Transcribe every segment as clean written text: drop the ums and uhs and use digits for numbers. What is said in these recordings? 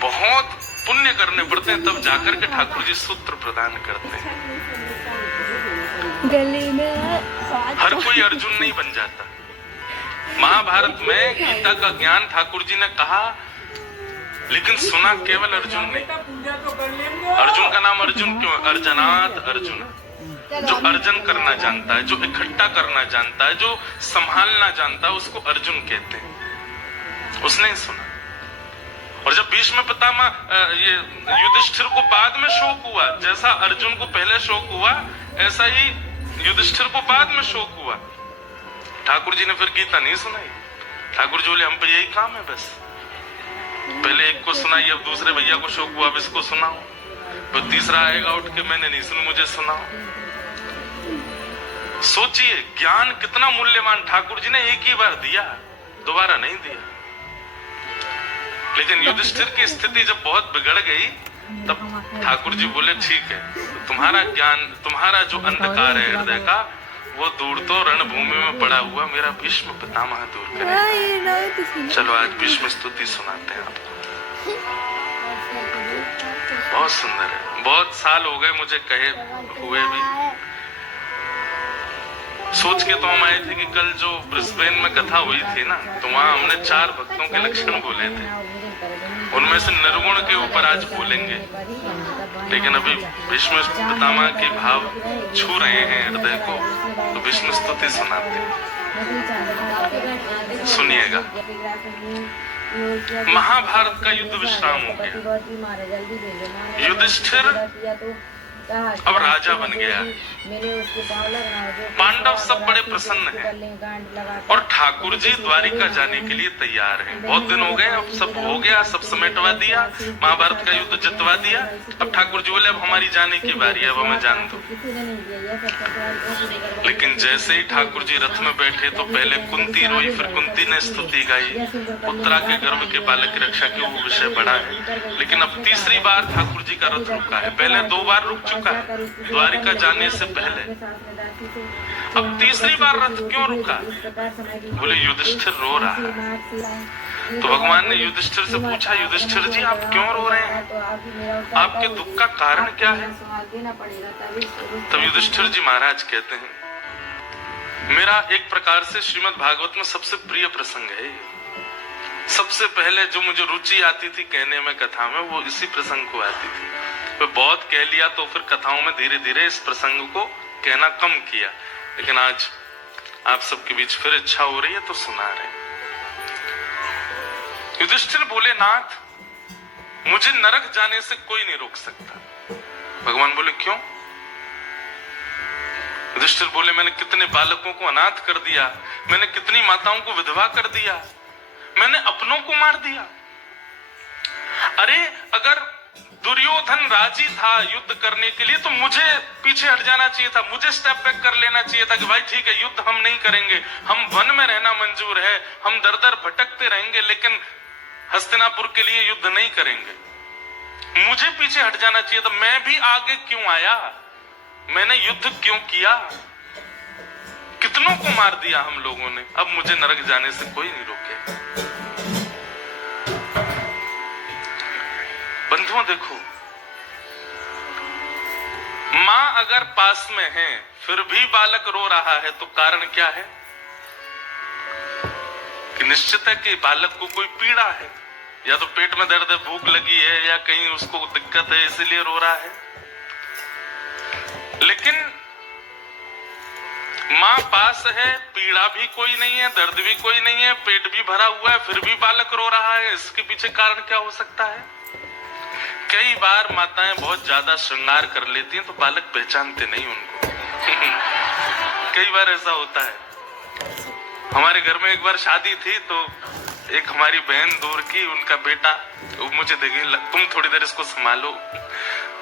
बहुत पुण्य करने पड़ते हैं, तब जाकर के ठाकुर जी सूत्र प्रदान करते हैं। हर कोई अर्जुन नहीं बन जाता। महाभारत में गीता का ज्ञान ठाकुर जी ने कहा, लेकिन सुना केवल अर्जुन ने। अर्जुन का नाम अर्जुन क्यों? अर्जनात अर्जुन, जो अर्जन करना जानता है, जो इकट्ठा करना जानता है, जो संभालना जानता है, उसको अर्जुन कहते हैं। उसने ही सुना। और जब भीष्म पितामह ये युधिष्ठिर को बाद में शोक हुआ, जैसा अर्जुन को पहले शोक हुआ, ऐसा ही युधिष्ठिर को बाद में शोक हुआ। ठाकुर जी ने फिर गीता नहीं सुनाई। ठाकुर जी बोले, हम पे यही काम है बस, पहले एक को सुनाई, अब दूसरे भैया को शोक हुआ, अब इसको सुनाओ, फिर तीसरा आएगा उठ के, मैंने नहीं सुनी, मुझे सुनाओ। सोचिए ज्ञान कितना मूल्यवान। ठाकुर जी ने एक ही बार दिया, दोबारा नहीं दिया। लेकिन युधिष्ठिर की स्थिति जब बहुत बिगड़ गई, तब ठाकुर जी बोले, ठीक है, तुम्हारा ज्ञान, तुम्हारा जो अंधकार है हृदय का, वो दूर तो रणभूमि में पड़ा हुआ मेरा भीष्म पितामह दूर करेगा। चलो आज भीष्म स्तुति सुनाते हैं आपको। बहुत सुंदर है। बहुत साल हो गए मुझे कहे हुए भी। सोच के तो हम आए थे कि कल जो ब्रिस्बेन में कथा हुई थी ना, तो वहां हमने 4 भक्तों के लक्षण बोले थे, उनमें से निर्गुण के ऊपर आज बोलेंगे। लेकिन अभी भीष्म पितामह के भाव छू रहे हैं हृदय को, तो भीष्म स्तुति सुनाते हैं, सुनिएगा। महाभारत का युद्ध विश्राम हो गया। युधिष्ठिर अब राजा बन गया। पांडव सब बड़े प्रसन्न हैं और ठाकुर जी द्वारिका जाने के लिए तैयार हैं। बहुत दिन हो गए, अब सब हो गया, सब समेटवा दिया, महाभारत का युद्ध जितवा दिया। अब ठाकुर जी बोले, अब हमारी जाने की बारी है, अब हमें जान दो। लेकिन जैसे ही ठाकुर जी रथ में बैठे तो पहले कुंती रोई, फिर कुंती ने स्तुति गाई। उत्तरा के गर्भ के बालक की रक्षा की वो विषय बड़ा है। लेकिन अब तीसरी बार ठाकुर जी का रथ रुका है। पहले 2 बार रुक चुका है द्वारिका जाने से पहले, अब तीसरी बार रथ क्यों रुका? बोले युधिष्ठिर रो रहा है। तो भगवान ने युधिष्ठिर से पूछा, युधिष्ठिर जी आप क्यों रो रहे हैं? आपके दुख का कारण क्या है? तब युधिष्ठिर जी महाराज कहते हैं, मेरा एक प्रकार से श्रीमद् भागवत में सबसे प्रिय प्रसंग है। सबसे पहले जो मुझे रुचि आती थी कहने में कथा में, वो इसी प्रसंग को आती थी। तो बहुत कह लिया तो फिर कथाओं में धीरे धीरे इस प्रसंग को कहना कम किया। लेकिन आज आप सबके बीच फिर इच्छा हो रही है तो सुना रहे। युधिष्ठिर बोले, नाथ मुझे नरक जाने से कोई नहीं रोक सकता। भगवान बोले, क्यों? युधिष्ठिर बोले, मैंने कितने बालकों को अनाथ कर दिया, मैंने कितनी माताओं को विधवा कर दिया, मैंने अपनों को मार दिया। अरे अगर दुर्योधन राजी था युद्ध करने के लिए तो मुझे पीछे हट जाना चाहिए था, मुझे स्टेप बैक कर लेना चाहिए था कि भाई ठीक है, युद्ध हम नहीं करेंगे, हम वन में रहना मंजूर है, हम दर दर भटकते रहेंगे, लेकिन हस्तिनापुर के लिए युद्ध नहीं करेंगे। मुझे पीछे हट जाना चाहिए था। मैं भी आगे क्यों आया? मैंने युद्ध क्यों किया? कितनों को मार दिया हम लोगों ने। अब मुझे नरक जाने से कोई नहीं रोके। बंधुओं देखो, मां अगर पास में है फिर भी बालक रो रहा है तो कारण क्या है? कि निश्चित है कि बालक को कोई पीड़ा है, या तो पेट में दर्द है, भूख लगी है, या कहीं उसको दिक्कत है इसलिए रो रहा है। लेकिन मां पास है, पीड़ा भी कोई नहीं है, दर्द भी कोई नहीं है, पेट भी भरा हुआ है, फिर भी बालक रो रहा है। इसके पीछे कारण क्या हो सकता है? कई बार माताएं बहुत ज्यादा श्रृंगार कर लेती हैं तो बालक पहचानते नहीं उनको। कई बार ऐसा होता है। हमारे घर में एक बार शादी थी तो एक हमारी बहन दूर की, उनका बेटा मुझे देखे, तुम थोड़ी देर इसको संभालो,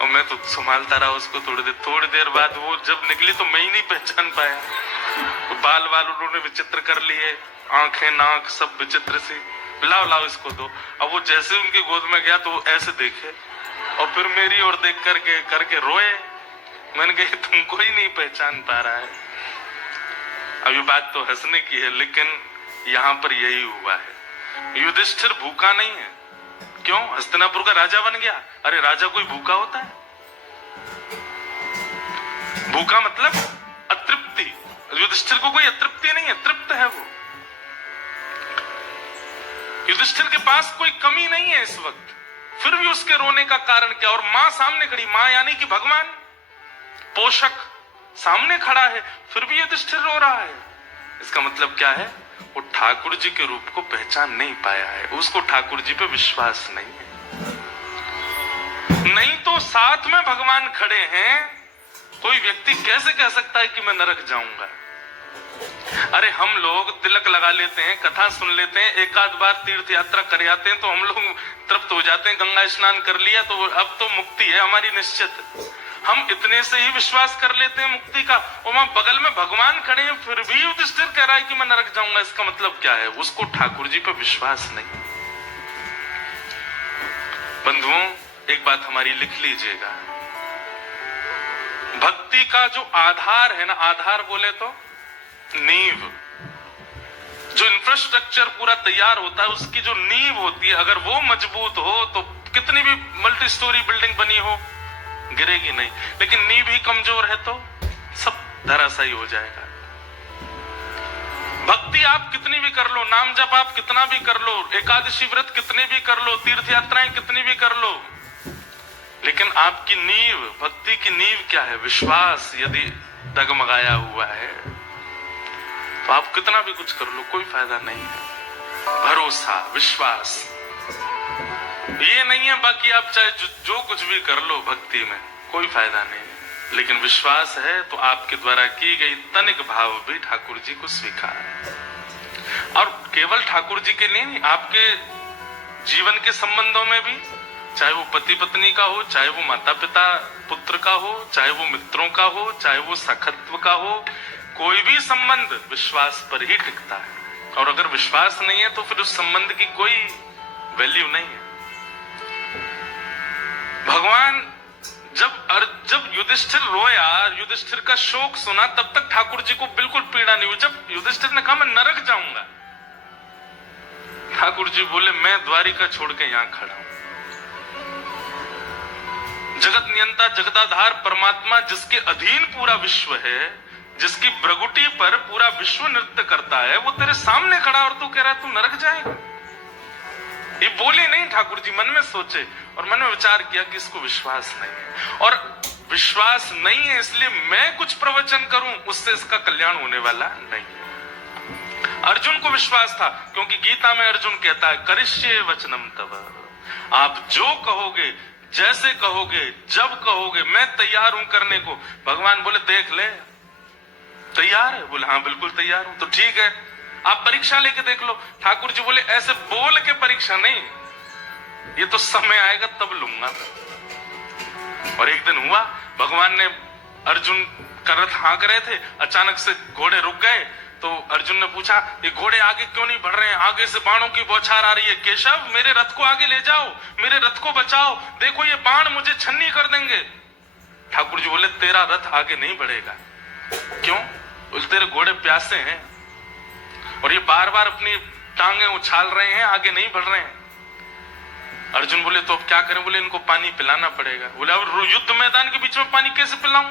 और मैं तो संभालता रहा उसको। थोड़ी देर बाद वो जब निकली तो मैं ही नहीं पहचान पाया। तो बाल उन्होंने विचित्र कर लिए, आंखें नाक सब विचित्र सी। लाओ इसको दो। अब वो जैसे उनकी गोद में गया तो वो ऐसे देखे और फिर मेरी ओर देख करके रोए। मैंने कहा तुमको ही नहीं पहचान पा रहा है। अब ये बात तो हंसने की है, लेकिन यहाँ पर यही हुआ है। युधिष्ठिर भूखा नहीं है, क्यों? हस्तिनापुर का राजा बन गया। अरे राजा कोई भूखा होता है? भूखा मतलब अतृप्ति। युधिष्ठिर को कोई अतृप्ति नहीं है, तृप्त है वो। युधिष्ठिर के पास कोई कमी नहीं है इस वक्त, फिर भी उसके रोने का कारण क्या? और मां सामने खड़ी, मां यानी कि भगवान, पोषक सामने खड़ा है, फिर भी युधिष्ठिर रो रहा है। इसका मतलब क्या है? वो ठाकुर जी के रूप को पहचान नहीं पाया है, उसको ठाकुर जी पे विश्वास नहीं है। नहीं तो साथ में भगवान खड़े हैं, कोई व्यक्ति कैसे कह सकता है कि मैं नरक जाऊंगा? अरे हम लोग तिलक लगा लेते हैं, कथा सुन लेते हैं, एक आध बार तीर्थ यात्रा कर आते हैं तो हम लोग तृप्त हो जाते हैं, गंगा स्नान कर लिया तो अब तो मुक्ति है हमारी निश्चित। हम इतने से ही विश्वास कर लेते हैं मुक्ति का, और वहां बगल में भगवान खड़े हैं, फिर भी युधिष्ठिर कह रहा है कि मैं नरक जाऊंगा। इसका मतलब क्या है? उसको ठाकुर जी पर विश्वास नहीं। बंधुओं, एक बात हमारी लिख लीजिएगा, भक्ति का जो आधार है ना, आधार बोले तो नींव, जो इंफ्रास्ट्रक्चर पूरा तैयार होता है, उसकी जो नींव होती है, अगर वो मजबूत हो तो कितनी भी मल्टी स्टोरी बिल्डिंग बनी हो गिरेगी नहीं। लेकिन नींव ही कमजोर है तो सब धराशायी हो जाएगा। भक्ति आप कितनी भी कर लो, नाम जप आप कितना भी कर लो, एकादशी व्रत कितने भी कर लो, तीर्थ यात्राएं कितनी भी कर लो, लेकिन आपकी नींव, भक्ति की नींव क्या है? विश्वास यदि डगमगाया हुआ है तो आप कितना भी कुछ कर लो, कोई फायदा नहीं है। भरोसा, विश्वास, ये नहीं है बाकी आप चाहे जो कुछ भी कर लो भक्ति में, कोई फायदा नहीं है। लेकिन विश्वास है तो आपके द्वारा की गई तनिक भाव भी ठाकुर जी को स्वीकार है। और केवल ठाकुर जी के लिए नहीं, आपके जीवन के संबंधों में भी, चाहे वो पति पत्नी का हो, चाहे वो माता पिता पुत्र का हो, चाहे वो मित्रों का हो, चाहे वो सखत्व का हो, कोई भी संबंध विश्वास पर ही टिकता है। और अगर विश्वास नहीं है तो फिर उस संबंध की कोई वैल्यू नहीं है। भगवान जब युधिष्ठिर रोया, युधिष्ठिर का शोक सुना, तब तक ठाकुर जी को बिल्कुल पीड़ा नहीं हुई। जब युधिष्ठिर ने कहा मैं नरक जाऊंगा, ठाकुर जी बोले मैं द्वारिका छोड़ के यहां खड़ा हूं। जगत नियंता, जगदाधार परमात्मा, जिसके अधीन पूरा विश्व है, जिसकी भ्रगुटी पर पूरा विश्व नृत्य करता है, वो तेरे सामने खड़ा और तू कह रहा है तू नरक जाएगा। ये बोले नहीं ठाकुर जी, मन में सोचे और मन में विचार किया कि इसको विश्वास नहीं है, और विश्वास नहीं है इसलिए मैं कुछ प्रवचन करूं, उससे इसका कल्याण होने वाला नहीं। अर्जुन को विश्वास था, क्योंकि गीता में अर्जुन कहता है करिष्ये वचनम तव, आप जो कहोगे, जैसे कहोगे, जब कहोगे, मैं तैयार हूं करने को। भगवान बोले देख ले, तैयार है? बोले हाँ बिल्कुल तैयार हूं। तो ठीक है, आप परीक्षा लेके देख लो। ठाकुर जी बोले ऐसे बोल के परीक्षा नहीं, ये तो समय आएगा तब लूंगा। और एक दिन हुआ, भगवान ने, अर्जुन का रथ हाँक रहे थे, अचानक से घोड़े रुक गए, तो अर्जुन ने पूछा ये घोड़े आगे क्यों नहीं बढ़ रहे हैं? आगे से बाणों की बौछार आ रही है। केशव मेरे रथ को आगे ले जाओ, मेरे रथ को बचाओ, देखो ये बाण मुझे छन्नी कर देंगे। ठाकुर जी बोले तेरा रथ आगे नहीं बढ़ेगा। क्यों? तेरे घोड़े प्यासे हैं और ये बार बार अपनी टांगे उछाल रहे हैं, आगे नहीं बढ़ रहे हैं। अर्जुन बोले तो अब क्या करें? बोले इनको पानी पिलाना पड़ेगा। बोले अब युद्ध मैदान के बीच में पानी कैसे पिलाऊं?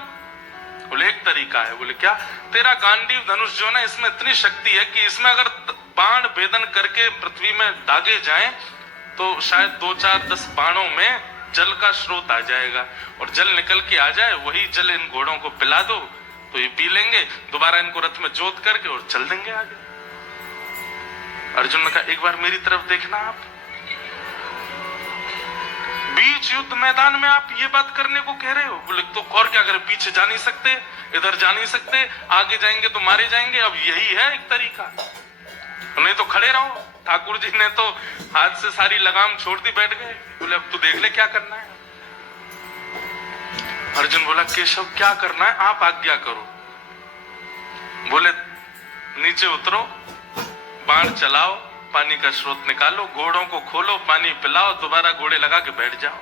बोले एक तरीका है। बोले क्या? तेरा गांडीव धनुष जो ना, इसमें इतनी शक्ति है कि इसमें अगर बाण भेदन करके पृथ्वी में दागे जाएं तो शायद 2-4-10 बाणों में जल का स्रोत आ जाएगा, और जल निकल के आ जाए, वही जल इन घोड़ों को पिला दो तो ये पी लेंगे, दोबारा इनको रथ में जोत करके और चल देंगे आगे। अर्जुन ने कहा एक बार मेरी तरफ देखना, आप बीच युद्ध मैदान में आप ये बात करने को कह रहे हो? बोले तो और क्या करें, पीछे जा नहीं सकते, इधर जा नहीं सकते, आगे जाएंगे तो मारे जाएंगे। अब यही है एक तरीका, नहीं तो खड़े रहो। ठाकुर जी ने तो हाथ से सारी लगाम छोड़ दी, बैठ गए। बोले अब तू देख ले क्या करना है। अर्जुन बोला केशव क्या करना है, आप आज्ञा करो। बोले नीचे उतरो, बाण चलाओ, पानी का स्रोत निकालो, घोड़ों को खोलो, पानी पिलाओ, दोबारा घोड़े लगा के बैठ जाओ।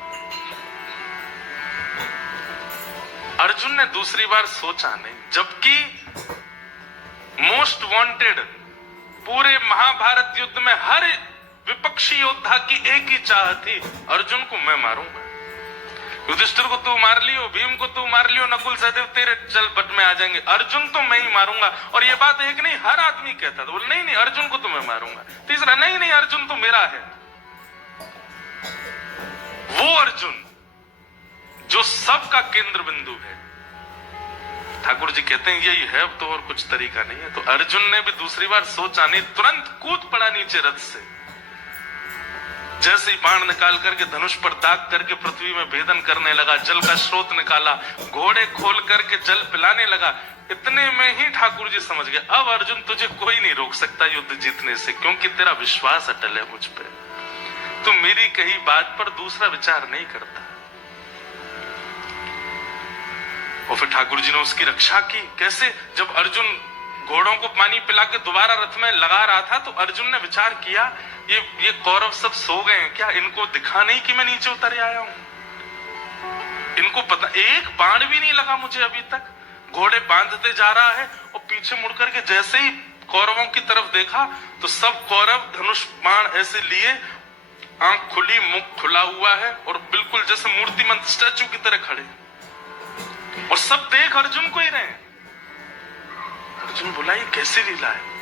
अर्जुन ने दूसरी बार सोचा नहीं, जबकि मोस्ट वांटेड पूरे महाभारत युद्ध में हर विपक्षी योद्धा की एक ही चाह थी, अर्जुन को मैं मारूंगा। युधिष्ठिर को तू मार लियो, भीम को तू मार लियो, नकुल सहदेव तेरे चल बट में आ जाएंगे, अर्जुन तो मैं ही मारूंगा। और ये बात एक नहीं, हर आदमी कहता था, बोले नहीं नहीं अर्जुन को तो मैं मारूंगा। तीसरा, नहीं नहीं अर्जुन तो मेरा है। वो अर्जुन जो सबका केंद्र बिंदु है। ठाकुर जी कहते हैं यही है, अब तो और कुछ तरीका नहीं है। तो अर्जुन ने भी दूसरी बार सोचा नहीं, तुरंत कूद पड़ा नीचे रथ से। जैसे ही बाण निकाल करके धनुष पर दाग करके पृथ्वी में भेदन करने लगा, जल का स्रोत निकाला, घोड़े खोल करके जल पिलाने लगा। इतने में ही ठाकुर जी समझ गए, अब अर्जुन तुझे कोई नहीं रोक सकता युद्ध जीतने से, क्योंकि तेरा विश्वास अटल है मुझ पे, तू मेरी कही बात पर दूसरा विचार नहीं करता। और फिर ठाकुर जी ने उसकी रक्षा की। कैसे? जब अर्जुन घोड़ों को पानी पिला के दोबारा रथ में लगा रहा था, तो अर्जुन ने विचार किया, ये कौरव सब सो गए हैं क्या? इनको दिखा नहीं कि मैं नीचे उतर आया हूं? इनको पता, एक बाण भी नहीं लगा मुझे अभी तक। घोड़े बांधते जा रहा है और पीछे मुड़कर के जैसे ही कौरवों की तरफ देखा तो सब कौरव धनुष बाण ऐसे लिए, आंख खुली, मुख खुला हुआ है और बिल्कुल जैसे मूर्तिमंत स्टैचू की तरह खड़े, और सब देख अर्जुन को ही रहे। अर्जुन बोला ये कैसी लीला है?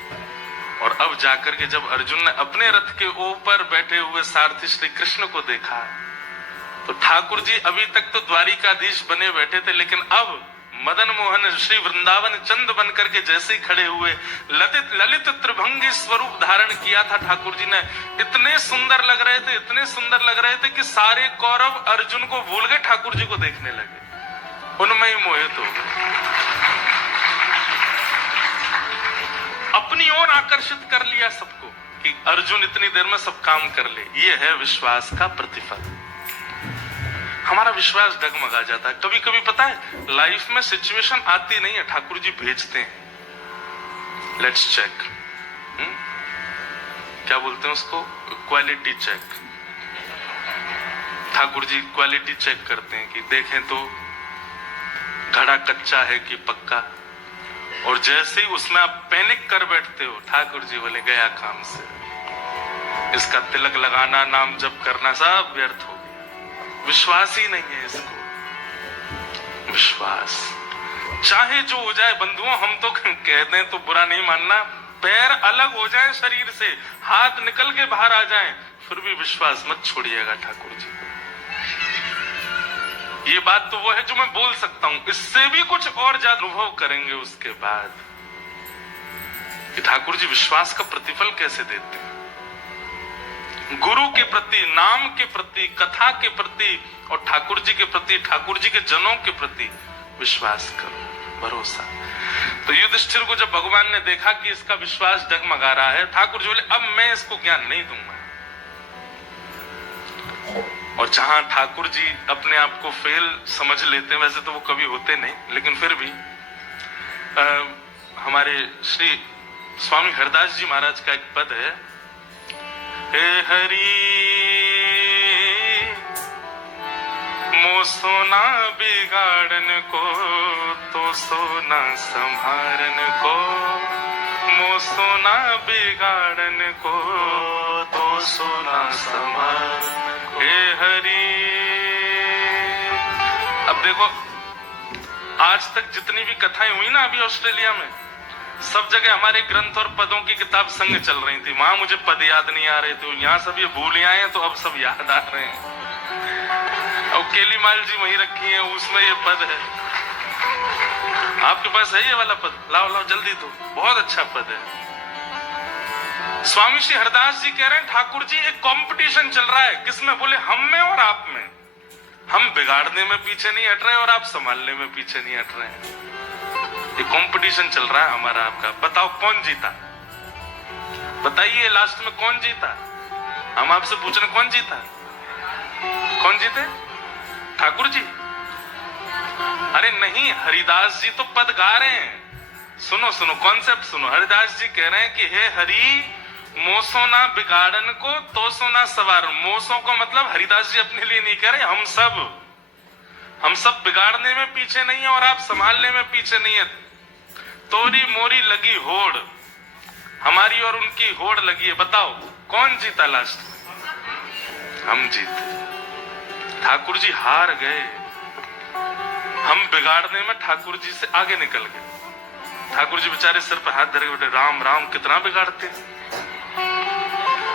और अब जाकर के जब अर्जुन ने अपने रथ के ऊपर बैठे हुए सारथी श्री कृष्ण को देखा, तो ठाकुर जी अभी तक तो द्वारिकाधीश बने बैठे थे, लेकिन अब मदन मोहन श्री वृंदावन चंद बनकर के जैसे ही खड़े हुए, ललित त्रिभंगी स्वरूप धारण किया था ठाकुर जी ने। इतने सुंदर लग रहे थे, इतने सुंदर लग रहे थे कि सारे कौरव अर्जुन को भूल गए, ठाकुर जी को देखने लगे, उनमें ही मोहित हो गए, अपनी ओर आकर्षित कर लिया सबको कि अर्जुन इतनी देर में सब काम कर ले। ये है विश्वास का प्रतिफल। हमारा विश्वास डगमगा जाता है। कभी कभी पता है लाइफ में सिचुएशन आती नहीं है, ठाकुर जी भेजते हैं, लेट्स चेक, क्या बोलते हैं उसको, quality check. Thakur ji quality check करते हैं कि देखें तो घड़ा कच्चा है कि पक्का, और जैसे ही उसमें आप पैनिक कर बैठते हो, ठाकुर जी बोले गया काम से, इसका तिलक लगाना, नाम जप करना सब व्यर्थ हो गया। विश्वास ही नहीं है इसको। विश्वास चाहे जो हो जाए बंधुओं, हम तो कह दें तो बुरा नहीं मानना, पैर अलग हो जाए शरीर से, हाथ निकल के बाहर आ जाएं, फिर भी विश्वास मत छोड़िएगा ठाकुर जी। ये बात तो वो है जो मैं बोल सकता हूं, इससे भी कुछ और ज्यादा अनुभव करेंगे उसके बाद कि ठाकुर जी विश्वास का प्रतिफल कैसे देते हैं। गुरु के प्रति, नाम के प्रति, कथा के प्रति और ठाकुर जी के प्रति, ठाकुर जी के जनों के प्रति विश्वास करो, भरोसा। तो युधिष्ठिर को जब भगवान ने देखा कि इसका विश्वास डगमगा रहा है, ठाकुर जी बोले अब मैं इसको ज्ञान नहीं दूंगा। और जहां ठाकुर जी अपने आप को फेल समझ लेते हैं, वैसे तो वो कभी होते नहीं, लेकिन फिर भी हमारे श्री स्वामी हरदास जी महाराज का एक पद है, हे हरि मो सोना बिगाड़न को तो सोना संभारन को, मो सोना बिगाड़न को तो सोना संभारन को, हे हरि। अब देखो आज तक जितनी भी कथाएं हुई ना अभी ऑस्ट्रेलिया में, सब जगह हमारे ग्रंथ और पदों की किताब संग चल रही थी, वहां मुझे पद याद नहीं आ रहे थे, यहाँ सब ये भूल आए हैं तो अब सब याद आ रहे हैं। और केलीमाल जी वहीं रखी है, उसमें ये पद है। आपके पास है ये वाला पद? लाओ लाओ जल्दी, तो बहुत अच्छा पद है। स्वामी श्री हरदास जी कह रहे हैं ठाकुर जी एक कंपटीशन चल रहा है, किसमें? बोले हम में और आप में। हम बिगाड़ने में पीछे नहीं हट रहे और आप संभालने में पीछे नहीं हट रहे हैं। ये कंपटीशन चल रहा है हमारा आपका। बताओ कौन जीता? बताइए लास्ट में कौन जीता? हम आपसे पूछ रहे कौन जीता? कौन जीते? ठाकुर जी? अरे नहीं, हरिदास जी तो पद गा रहे हैं। सुनो सुनो, कॉन्सेप्ट सुनो। हरिदास जी कह रहे हैं कि हे हरि मोसो ना बिगाड़न को तो सोना सवार। मोसो को मतलब हरिदास जी अपने लिए नहीं कह रहे, हम सब बिगाड़ने में पीछे नहीं है और आप संभालने में पीछे नहीं है। तोरी मोरी लगी होड़, हमारी और उनकी होड़ लगी है, बताओ कौन जीता लास्ट में? हम जीते। ठाकुर जी हार गए, हम बिगाड़ने में ठाकुर जी से आगे निकल गए। ठाकुर जी बेचारे सिर पर हाथ धरे बैठे, राम राम कितना बिगाड़ते हैं।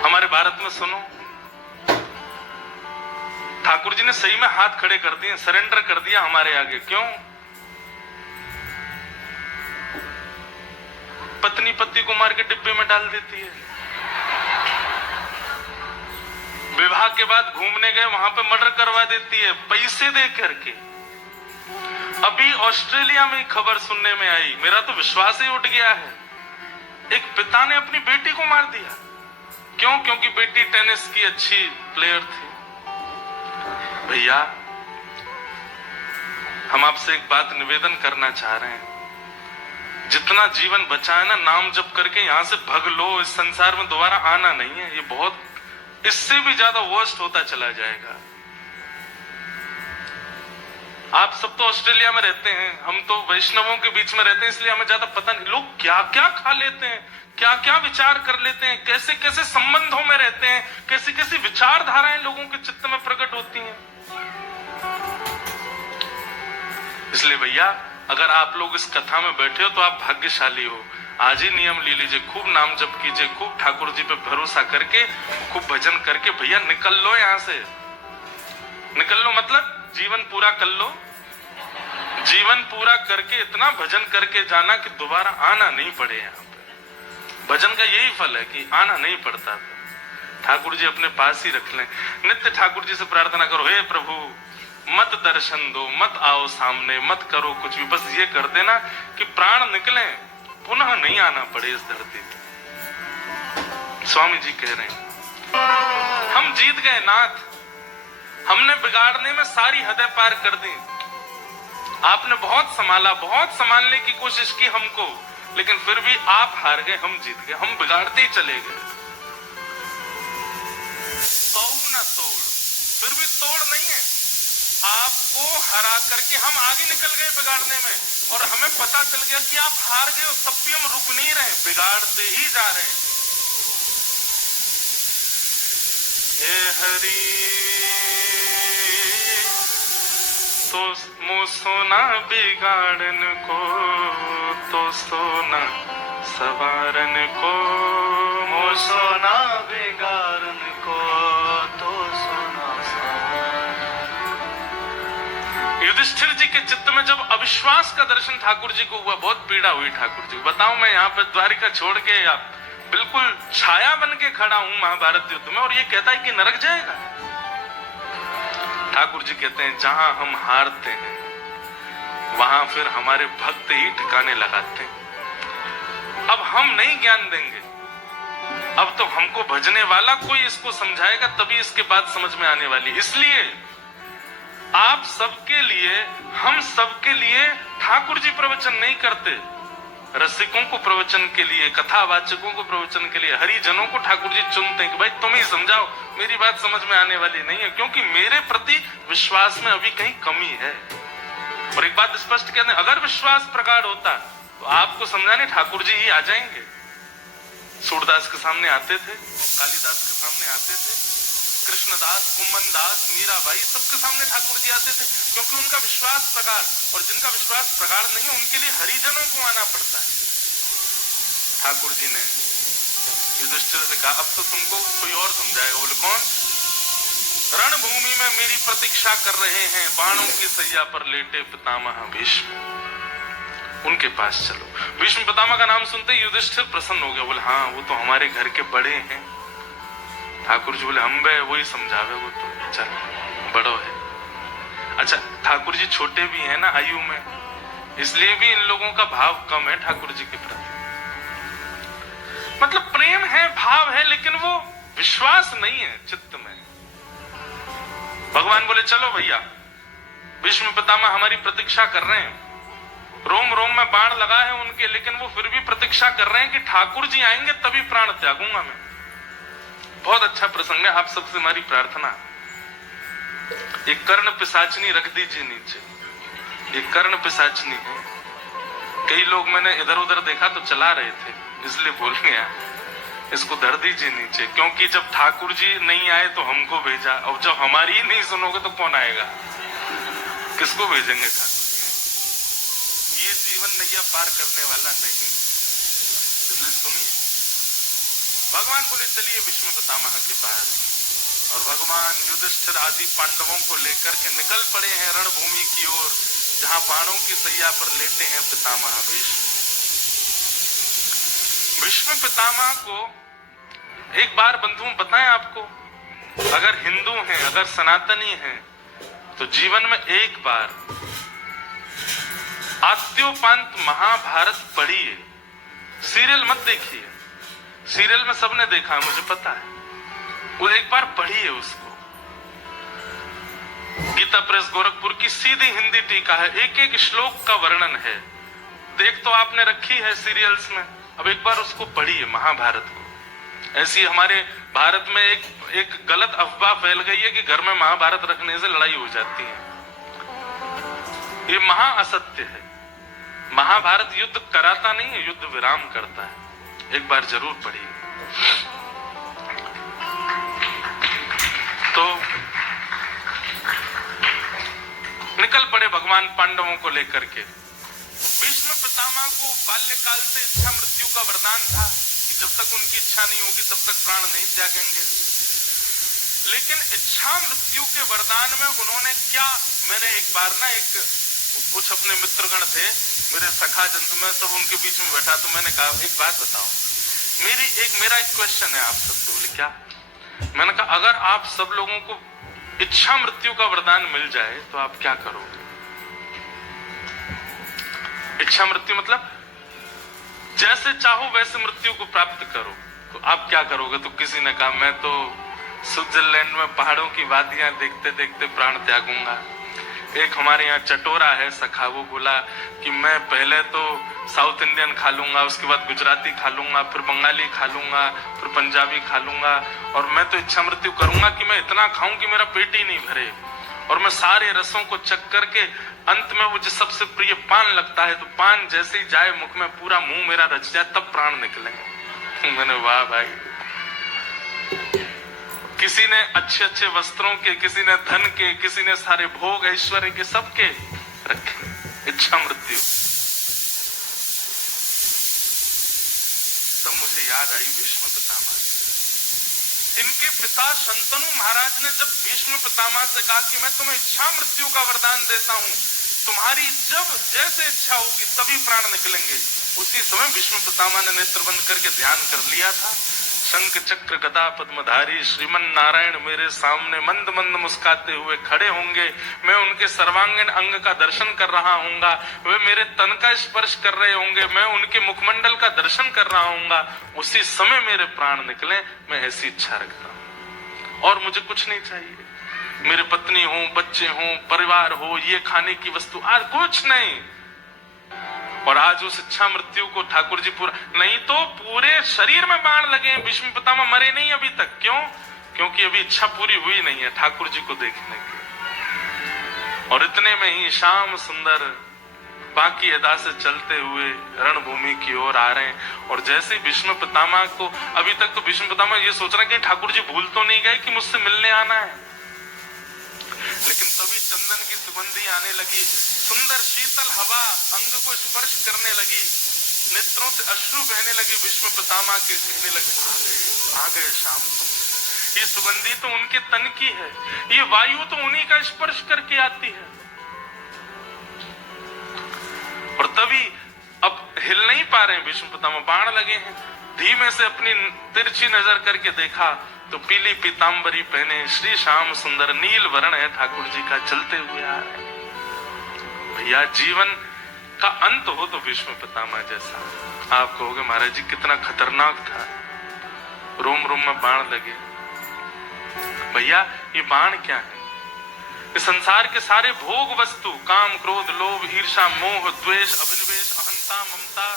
हमारे भारत में सुनो, ठाकुर जी ने सही में हाथ खड़े कर दिए, सरेंडर कर दिया हमारे आगे। क्यों? पत्नी पति को मार के डिब्बे में डाल देती है, विवाह के बाद घूमने गए वहां पे मर्डर करवा देती है पैसे दे करके। अभी ऑस्ट्रेलिया में खबर सुनने में आई, मेरा तो विश्वास ही उठ गया है। एक पिता ने अपनी बेटी को मार दिया। क्यों? क्योंकि बेटी टेनिस की अच्छी प्लेयर थी। भैया हम आपसे एक बात निवेदन करना चाह रहे हैं, जितना जीवन बचा है ना, नाम जप करके यहां से भग लो। इस संसार में दोबारा आना नहीं है। ये बहुत, इससे भी ज्यादा वर्स्ट होता चला जाएगा। आप सब तो ऑस्ट्रेलिया में रहते हैं, हम तो वैष्णवों के बीच में रहते हैं, इसलिए हमें ज्यादा पता नहीं। लोग क्या क्या खा लेते हैं, क्या क्या विचार कर लेते हैं, कैसे कैसे संबंधों में रहते हैं, कैसी कैसी विचारधाराएं लोगों के चित्त में प्रकट होती हैं। इसलिए भैया अगर आप लोग इस कथा में बैठे हो तो आप भाग्यशाली हो। आज ही नियम ले लीजिए, खूब नाम जप कीजिए, खूब ठाकुर जी पे भरोसा करके, खूब भजन करके भैया निकल लो यहां से। निकल लो मतलब जीवन पूरा कर लो। जीवन पूरा करके इतना भजन करके जाना कि दोबारा आना नहीं पड़े यहाँ पे। भजन का यही फल है कि आना नहीं पड़ता। ठाकुर जी अपने पास ही रख लें। नित्य ठाकुर जी से प्रार्थना करो, हे प्रभु मत दर्शन दो, मत आओ सामने, मत करो कुछ भी, बस ये कर देना कि प्राण निकले, पुनः नहीं आना पड़े इस धरती पे। स्वामी जी कह रहे हैं हम जीत गए नाथ, हमने बिगाड़ने में सारी हदें पार कर दी। आपने बहुत संभाला, बहुत संभालने की कोशिश की हमको, लेकिन फिर भी आप हार गए, हम जीत गए। हम बिगाड़ते ही चले गए। तोड़ ना तोड़, फिर भी तोड़ नहीं है। आपको हरा करके हम आगे निकल गए बिगाड़ने में, और हमें पता चल गया कि आप हार गए हो, तब भी हम रुक नहीं रहे, बिगाड़ते ही जा रहे हैं। हे हरि तो मुँह सोना बिगाड़न को, तो सोना सवारन को, मुँह सोना बिगाड़न को, तो सोना सवारन। युधिष्ठिर जी के चित्त में जब अविश्वास का दर्शन ठाकुर जी को हुआ, बहुत पीड़ा हुई ठाकुर जी को। बताऊं, मैं यहाँ पे द्वारिका छोड़ के आप बिल्कुल छाया बन के खड़ा हूं महाभारत युद्ध में, और ये कहता है कि नरक जाएगा। ठाकुर जी कहते हैं जहां हम हारते हैं वहां फिर हमारे भक्त ही ठिकाने लगाते हैं। अब हम नहीं ज्ञान देंगे, अब तो हमको भजने वाला कोई इसको समझाएगा, तभी इसके बाद समझ में आने वाली। इसलिए आप सबके लिए, हम सबके लिए ठाकुर जी प्रवचन नहीं करते। रसिकों को प्रवचन के लिए, कथावाचकों को प्रवचन के लिए, हरिजनों को ठाकुर जी चुनते हैं कि भाई तुम ही समझाओ, मेरी बात समझ में आने वाली नहीं है, क्योंकि मेरे प्रति विश्वास में अभी कहीं कमी है। और एक बात स्पष्ट कहते हैं, अगर विश्वास प्रगाढ़ होता तो आपको समझाने ठाकुर जी ही आ जाएंगे। सूरदास के सामने आते थे, कालिदास के सामने आते थे, कृष्णदास, कुम्मनदास, मीराबाई, सबके सामने ठाकुर जी आते थे, क्योंकि उनका विश्वास प्रगाढ़, और जिनका विश्वास प्रगाढ़ नहीं है उनके लिए हरिजनों को आना पड़ता है। ठाकुर जी ने युधिष्ठिर से कहा, अब तो तुमको कोई और समझाएगा। बोले कौन? रणभूमि में मेरी प्रतीक्षा कर रहे हैं बाणों की सैया पर लेटे पितामह भीष्म, उनके पास चलो। भीष्म पितामह का नाम सुनते ही युधिष्ठिर प्रसन्न हो गया। बोले हाँ, वो तो हमारे घर के बड़े हैं। ठाकुर जी बोले हम बे वही समझावे, वो तो चल बड़ो है। अच्छा, ठाकुर जी छोटे भी हैं ना आयु में, इसलिए भी इन लोगों का भाव कम है ठाकुर जी के प्रति। मतलब प्रेम है, भाव है, लेकिन वो विश्वास नहीं है चित्त में। भगवान बोले चलो भैया, भीष्म पितामह हमारी प्रतीक्षा कर रहे हैं, रोम रोम में बाण लगा है उनके, लेकिन वो फिर भी प्रतीक्षा कर रहे हैं कि ठाकुर जी आएंगे तभी प्राण त्यागूंगा मैं। बहुत अच्छा प्रसंग है, आप सबसे हमारी प्रार्थना, एक कर्ण पिशाचनी रख दीजिए नीचे। ये कर्ण पिशाचनी है। कई लोग मैंने इधर उधर देखा तो चला रहे थे, इसलिए बोल गया इसको धर दीजिए नीचे, क्योंकि जब ठाकुर जी नहीं आए तो हमको भेजा, और जब हमारी ही नहीं सुनोगे तो कौन आएगा, किसको भेजेंगे ठाकुर जी। ये जीवन नैया पार करने वाला नहीं, इसलिए सुनिए। भगवान बोले चलिए भीष्म पितामह के पास, और भगवान युधिष्ठिर आदि पांडवों को लेकर के निकल पड़े हैं रणभूमि की ओर, जहां बाणों की सैया पर लेटे हैं पितामह भीष्म। भीष्म पितामह को एक बार बंधुओं बताएं आपको, अगर हिंदू हैं, अगर सनातनी हैं, तो जीवन में एक बार आद्योपांत महाभारत पढ़िए। सीरियल मत देखिए, सीरियल में सबने देखा है मुझे पता है, वो एक बार पढ़िए उसको। गीता प्रेस गोरखपुर की सीधी हिंदी टीका है, एक एक श्लोक का वर्णन है। देख तो आपने रखी है सीरियल्स में, अब एक बार उसको पढ़िए महाभारत को। ऐसी हमारे भारत में एक गलत अफवाह फैल गई है कि घर में महाभारत रखने से लड़ाई हो जाती है। ये महा असत्य है। महाभारत युद्ध कराता नहीं है, युद्ध विराम करता है। एक बार जरूर पढ़िए। तो निकल पड़े भगवान पांडवों को लेकर के। भीष्म पितामह को बाल्यकाल से इच्छा मृत्यु का वरदान था कि जब तक उनकी इच्छा नहीं होगी तब तक प्राण नहीं त्यागेंगे। लेकिन इच्छा मृत्यु के वरदान में उन्होंने क्या, मैंने एक बार ना कुछ अपने मित्रगण थे मेरे सखा जंतु, में सब उनके बीच में बैठा, तो मैंने कहा एक बात बताओ, मेरा एक क्वेश्चन है आप सबसे। बोले क्या? मैंने कहा अगर आप सब लोगों को इच्छा मृत्यु का वरदान मिल जाए तो आप क्या करोगे? इच्छा मृत्यु मतलब जैसे चाहो वैसे मृत्यु को प्राप्त करो, तो आप क्या करोगे? तो किसी ने कहा मैं तो स्विट्जरलैंड में पहाड़ों की वादियां देखते देखते प्राण त्यागूंगा। एक हमारे यहाँ चटोरा है सखा, वो बोला कि मैं पहले तो साउथ इंडियन खा लूंगा, उसके बाद गुजराती खा लूंगा, फिर बंगाली खा लूंगा, फिर पंजाबी खा लूंगा, और मैं तो इच्छा मृत्यु करूंगा कि मैं इतना खाऊं कि मेरा पेट ही नहीं भरे, और मैं सारे रसों को चख करके अंत में मुझे सबसे प्रिय पान लगता है, तो पान जैसे ही जाए मुख में पूरा मुंह मेरा रच जाए तब प्राण निकले। मैंने वाह भाई, किसी ने अच्छे अच्छे वस्त्रों के, किसी ने धन के, किसी ने सारे भोग ऐश्वर्य के, सबके रखे इच्छा मृत्यु। तब मुझे याद आई भीष्म पितामह। इनके पिता शंतनु महाराज ने जब भीष्म पितामह से कहा कि मैं तुम्हें इच्छा मृत्यु का वरदान देता हूं, तुम्हारी जब जैसे इच्छा होगी तभी प्राण निकलेंगे, उसी समय भीष्म पितामह ने नेत्र बंद करके ध्यान कर लिया था। शंख चक्र गदा पद्मधारी श्रीमन नारायण मेरे सामने मंद मंद मुस्काते हुए खड़े होंगे, मैं उनके सर्वांगीण अंग का दर्शन कर रहा हूंगा, वे मेरे तन का स्पर्श कर रहे होंगे, मैं उनके मुखमंडल का दर्शन कर रहा हूंगा, उसी समय मेरे प्राण निकले। मैं ऐसी इच्छा रखता हूं और मुझे कुछ नहीं चाहिए। मेरे पत्नी हो, बच्चे हो, परिवार हो, ये खाने की वस्तु, आज कुछ नहीं। और आज उस इच्छा मृत्यु को ठाकुर जी पूरा, नहीं तो पूरे शरीर में बाण लगे। भीष्म पितामह मरे नहीं अभी तक। क्यों? क्योंकि अभी इच्छा पूरी हुई नहीं है ठाकुर जी को देखने की। और इतने में ही श्याम सुंदर बाकी अदा से चलते हुए रणभूमि की ओर आ रहे हैं। और जैसे भीष्म पितामह को, अभी तक तो भीष्म पितामह ये सोच रहे कि ठाकुर जी भूल तो नहीं गए कि मुझसे मिलने आना है, लेकिन तभी चंदन की सुगंधी आने लगी, सुंदर शीतल हवा अंग को स्पर्श करने लगी, नेत्रों से अश्रु बहने लगे। भीष्म पितामह के कहने लगे आ गए श्याम सुंदर। ये सुगंधी तो उनके तन की है, ये वायु तो उन्हीं का स्पर्श करके आती है। और तभी अब हिल नहीं पा रहे हैं भीष्म पितामह, बाण लगे हैं। धीमे से अपनी तिरछी नजर करके देखा तो पीली पीतांबरी पहने श्री श्याम सुंदर, नील वर्ण है ठाकुर जी का, चलते हुए आ रहे हैं। भैया जीवन का अंत हो तो भीष्म पितामह जैसा। आप कहोगे महाराज जी कितना खतरनाक था, रोम रोम में बाण लगे। भैया ये बाण क्या है? इस संसार के सारे भोग वस्तु, काम क्रोध लोभ ईर्षा मोह द्वेष अभिनिवेश अहंता ममता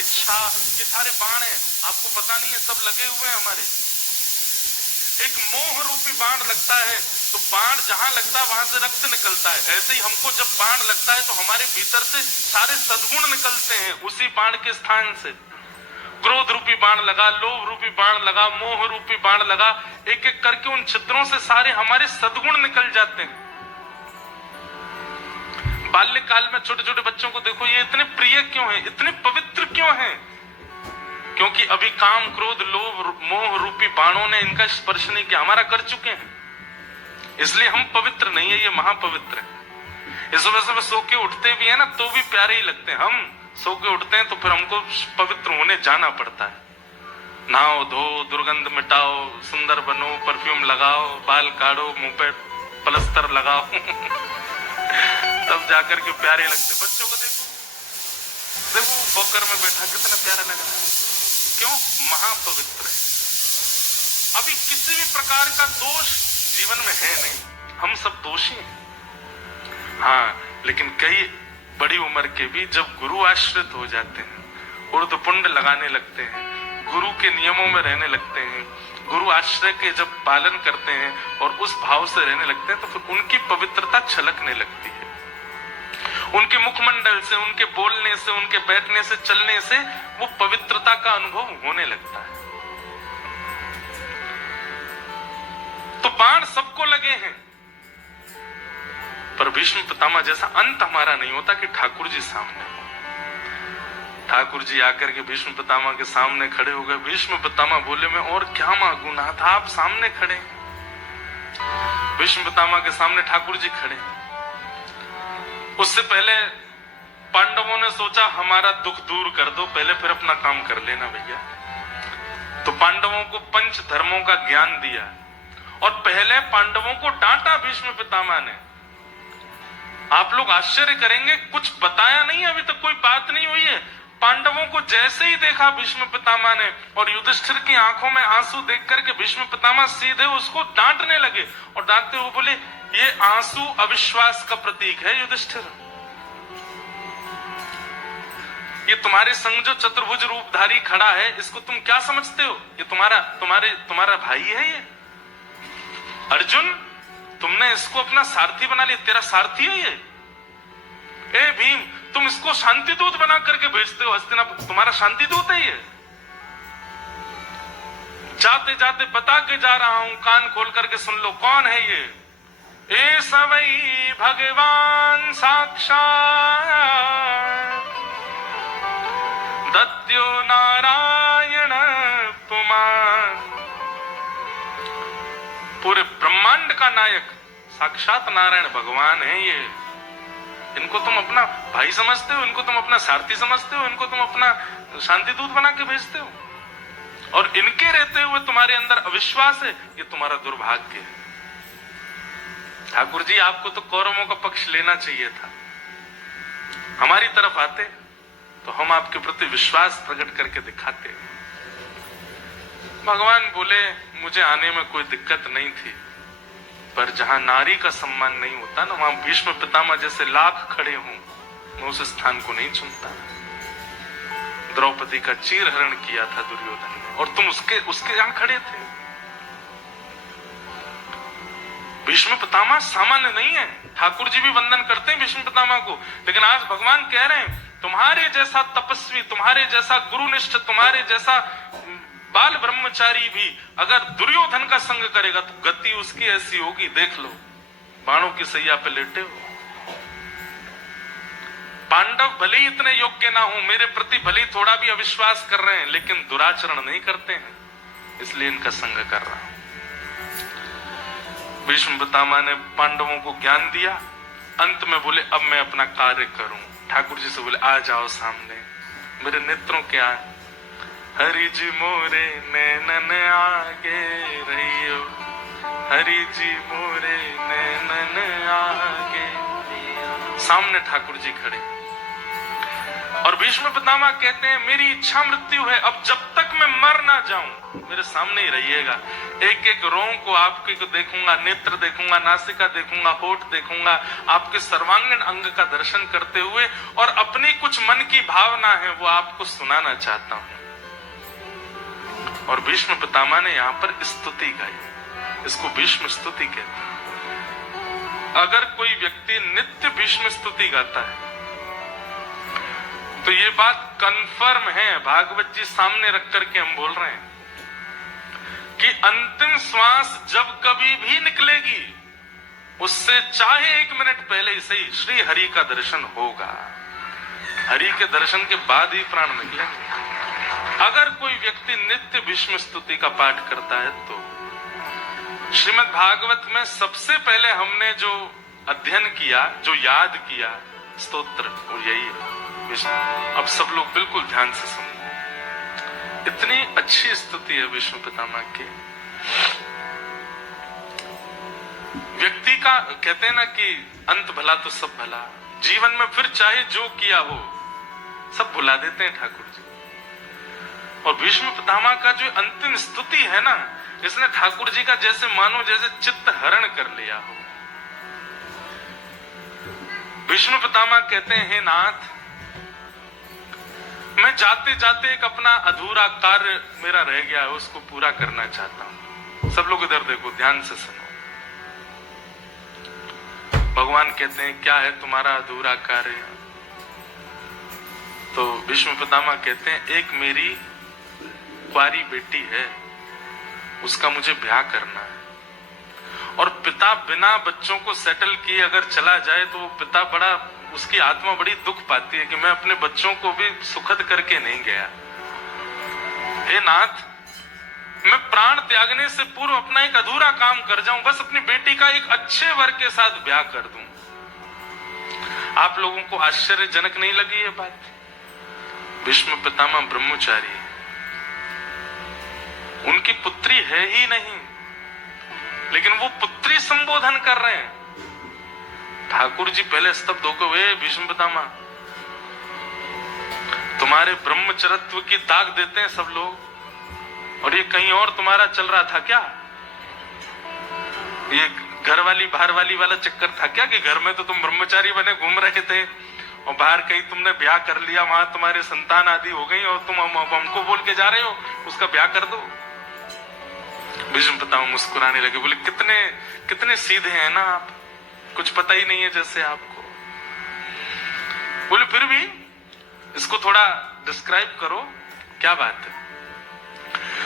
इच्छा, ये सारे बाण हैं। आपको पता नहीं है, सब लगे हुए हैं हमारे। एक मोह रूपी बाण लगता है तो बाण जहां लगता है वहां से रक्त निकलता है। ऐसे ही हमको जब बाण लगता है तो हमारे भीतर से सारे सद्गुण निकलते हैं उसी बाण के स्थान से। क्रोध रूपी बाण लगा, लोभ रूपी बाण लगा, मोह रूपी बाण लगा, एक एक करके उन छिद्रों से सारे हमारे सद्गुण निकल जाते हैं। बाल्यकाल में छोटे छोटे बच्चों को देखो, ये इतने प्रिय क्यों हैं, इतने पवित्र क्यों हैं? क्योंकि अभी काम, क्रोध, लोभ, मोह रूपी बाणों ने इनका स्पर्श नहीं किया, हमारा कर चुके हैं, इसलिए हम पवित्र नहीं है, ये महापवित्र है। इस वजह से सो के उठते भी है ना तो भी प्यारे ही लगते हैं। हम सो के उठते हैं तो फिर हमको पवित्र होने जाना पड़ता है। नहाओ, धो, दुर्गंध मिटाओ, सुंदर बनो, परफ्यूम लगाओ, बाल काटो, मुंह पे प्लास्टर लगाओ तब जाकर के प्यारे लगते। बच्चों को देखो, देखो पोकर में बैठा कितना प्यारा लग रहा है, क्यों? महापवित्र है। अभी किसी भी प्रकार का दोष जीवन में है नहीं, हम सब दोषी हैं। हाँ, लेकिन कई बड़ी उम्र के भी जब गुरु आश्रित हो जाते हैं, उर्ध्वपुंड लगाने लगते हैं, गुरु के नियमों में रहने लगते हैं, गुरु आश्रय के जब पालन करते हैं और उस भाव से रहने लगते हैं, तो फिर उनकी पवित्रता छलकने लगती है। उनके मुखमंडल से, उनके बोलने से, उनके बैठने से, चलने से वो पवित्रता का अनुभव होने लगता है। तो बाण सबको लगे हैं, पर भीष्म पितामह जैसा अंत हमारा नहीं होता कि ठाकुर जी सामने हो। ठाकुर जी आकर के भीष्म पितामह के सामने खड़े हो गए। भीष्म पितामह बोले, मैं और क्या मांगू नाथ, आप सामने खड़े। भीष्म पितामह के सामने ठाकुर जी खड़े। उससे पहले पांडवों ने सोचा हमारा दुख दूर कर दो, पहले फिर अपना काम कर लेना भैया। तो पांडवों को पंच धर्मों का ज्ञान दिया और पहले पांडवों को डांटा भीष्म पितामह ने। आप लोग आश्चर्य करेंगे, कुछ बताया नहीं, अभी तक कोई बात नहीं हुई है। पांडवों को जैसे ही देखा भीष्म पितामह ने और युधिष्ठिर की आंखों में आंसू देख करके भीष्म पितामह सीधे उसको डांटने लगे और डांटते हुए बोले, ये आंसू अविश्वास का प्रतीक है युधिष्ठिर। ये तुम्हारे संग जो चतुर्भुज रूपधारी खड़ा है, इसको तुम क्या समझते हो? ये तुम्हारा भाई है ये अर्जुन, तुमने इसको अपना सारथी बना लिया, तेरा सारथी है ये। ए भीम, तुम इसको शांति दूत बना करके भेजते हो हस्तिनापुर, तुम्हारा शांति दूत है ये। जाते जाते बता के जा रहा हूं, कान खोल करके सुन लो, कौन है ये? ए सवई भगवान साक्षात दत्यो नारायण पुमान। पूरे ब्रह्मांड का नायक साक्षात नारायण भगवान है ये। इनको तुम अपना भाई समझते हो, इनको तुम अपना सारथी समझते हो, इनको तुम अपना शांति दूत बना के भेजते हो, और इनके रहते हुए तुम्हारे अंदर अविश्वास है, ये तुम्हारा दुर्भाग्य है। ठाकुर जी, आपको तो कौरवों का पक्ष लेना चाहिए था। हमारी तरफ आते तो हम आपके प्रति विश्वास प्रकट करके दिखाते। भगवान बोले, मुझे आने में कोई दिक्कत नहीं थी, पर जहां नारी का सम्मान नहीं होता ना, वहां भीष्म पितामह जैसे लाख खड़े हों, मैं उस स्थान को नहीं चुनता। द्रौपदी का चीरहरण किया था दुर्योधन ने, और तुम उसके यहां खड़े थे। भीष्म पितामह सामान्य नहीं है। ठाकुर जी भी वंदन करते हैं भीष्म पितामह को, लेकिन आज भगवान कह रहे हैं, तुम्हारे जैसा तपस्वी, तुम्हारे जैसा गुरुनिष्ठ, तुम्हारे जैसा बाल ब्रह्मचारी भी अगर दुर्योधन का संग करेगा तो गति उसकी ऐसी होगी, देख लो, बाणों की सैया पे लेटे हो। पांडव भले ही इतने योग्य ना हो, मेरे प्रति भले ही थोड़ा भी अविश्वास कर रहे हैं, लेकिन दुराचरण नहीं करते हैं, इसलिए इनका संग कर रहा हूं। भीष्म पितामह ने पांडवों को ज्ञान दिया, अंत में बोले, अब मैं अपना कार्य करूं। ठाकुर जी से बोले, आ जाओ सामने, मेरे नेत्रों के आ। हरि जी मोरे नैनन आगे रहियो, हरि जी मोरे नैनन आगे। सामने ठाकुर जी खड़े और भीष्म पितामह कहते हैं, मेरी इच्छा मृत्यु है, अब जब तक मैं मर ना जाऊं मेरे सामने ही रहिएगा। एक एक रों को आपके को देखूंगा, नेत्र देखूंगा, नासिका देखूंगा, होठ देखूंगा, आपके सर्वांगीण अंग का दर्शन करते हुए, और अपनी कुछ मन की भावना है वो आपको सुनाना चाहता हूं। और भीष्म पितामह ने यहाँ पर स्तुति गाई, इसको भीष्म स्तुति कहते हैं। अगर कोई व्यक्ति नित्य भीष्म स्तुति गाता है तो तो ये बात कंफर्म है, भागवत जी सामने रख करके हम बोल रहे हैं कि अंतिम श्वास जब कभी भी निकलेगी उससे चाहे 1 मिनट पहले ही सही श्री हरि का दर्शन होगा। हरि के दर्शन के बाद ही प्राण निकलेंगे। अगर कोई व्यक्ति नित्य भीष्म स्तुति का पाठ करता है तो श्रीमद् भागवत में सबसे पहले हमने जो अध्ययन किया, जो याद किया स्तोत्र, वो यही है। अब सब लोग बिल्कुल ध्यान से सुनो, इतनी अच्छी स्तुति है विष्णु पितामह की। व्यक्ति का कहते हैं ना कि अंत भला तो सब भला, जीवन में फिर चाहे जो किया हो सब भुला देते हैं ठाकुर जी। और भीष्म पितामह का जो अंतिम स्तुति है ना, इसने ठाकुर जी का जैसे मानो जैसे चित्त हरण कर लिया हो। भीष्म पितामह कहते हैं, हे नाथ, मैं जाते जाते एक अपना अधूरा कार्य मेरा रह गया है, उसको पूरा करना चाहता हूं। सब लोग इधर देखो, ध्यान से सुनो। भगवान कहते हैं, क्या है तुम्हारा अधूरा कार्य? तो भीष्म पितामह कहते हैं, एक मेरी कुंवारी बेटी है, उसका मुझे ब्याह करना है। और पिता बिना बच्चों को सेटल किए अगर चला जाए तो पिता बड़ा, उसकी आत्मा बड़ी दुख पाती है कि मैं अपने बच्चों को भी सुखद करके नहीं गया। हे नाथ, मैं प्राण त्यागने से पूर्व अपना एक अधूरा काम कर जाऊं, बस अपनी बेटी का एक अच्छे वर के साथ ब्याह कर दूं। आप लोगों को आश्चर्यजनक नहीं लगी ये बात? भीष्म पितामह ब्रह्मचारी, उनकी पुत्री है ही नहीं, लेकिन वो पुत्री संबोधन कर रहे हैं। ठाकुर जी पहले स्तब्ध होकर, वे भीष्म पितामह, तुम्हारे ब्रह्मचर्यत्व की दाग देते हैं सब लोग, और ये कहीं और तुम्हारा चल रहा था क्या? ये घर वाली बाहर वाली वाला चक्कर था क्या कि घर में तो तुम ब्रह्मचारी बने घूम रहे थे और बाहर कहीं तुमने ब्याह कर लिया, वहां तुम्हारे संतान आदि हो गई और तुम हमको बोल के जा रहे हो उसका ब्याह कर दो? भीष्म पितामह मुस्कुराने लगे, बोले कितने कितने सीधे हैं ना आप, कुछ पता ही नहीं है जैसे आपको। बोले फिर भी इसको थोड़ा डिस्क्राइब करो, क्या बात है?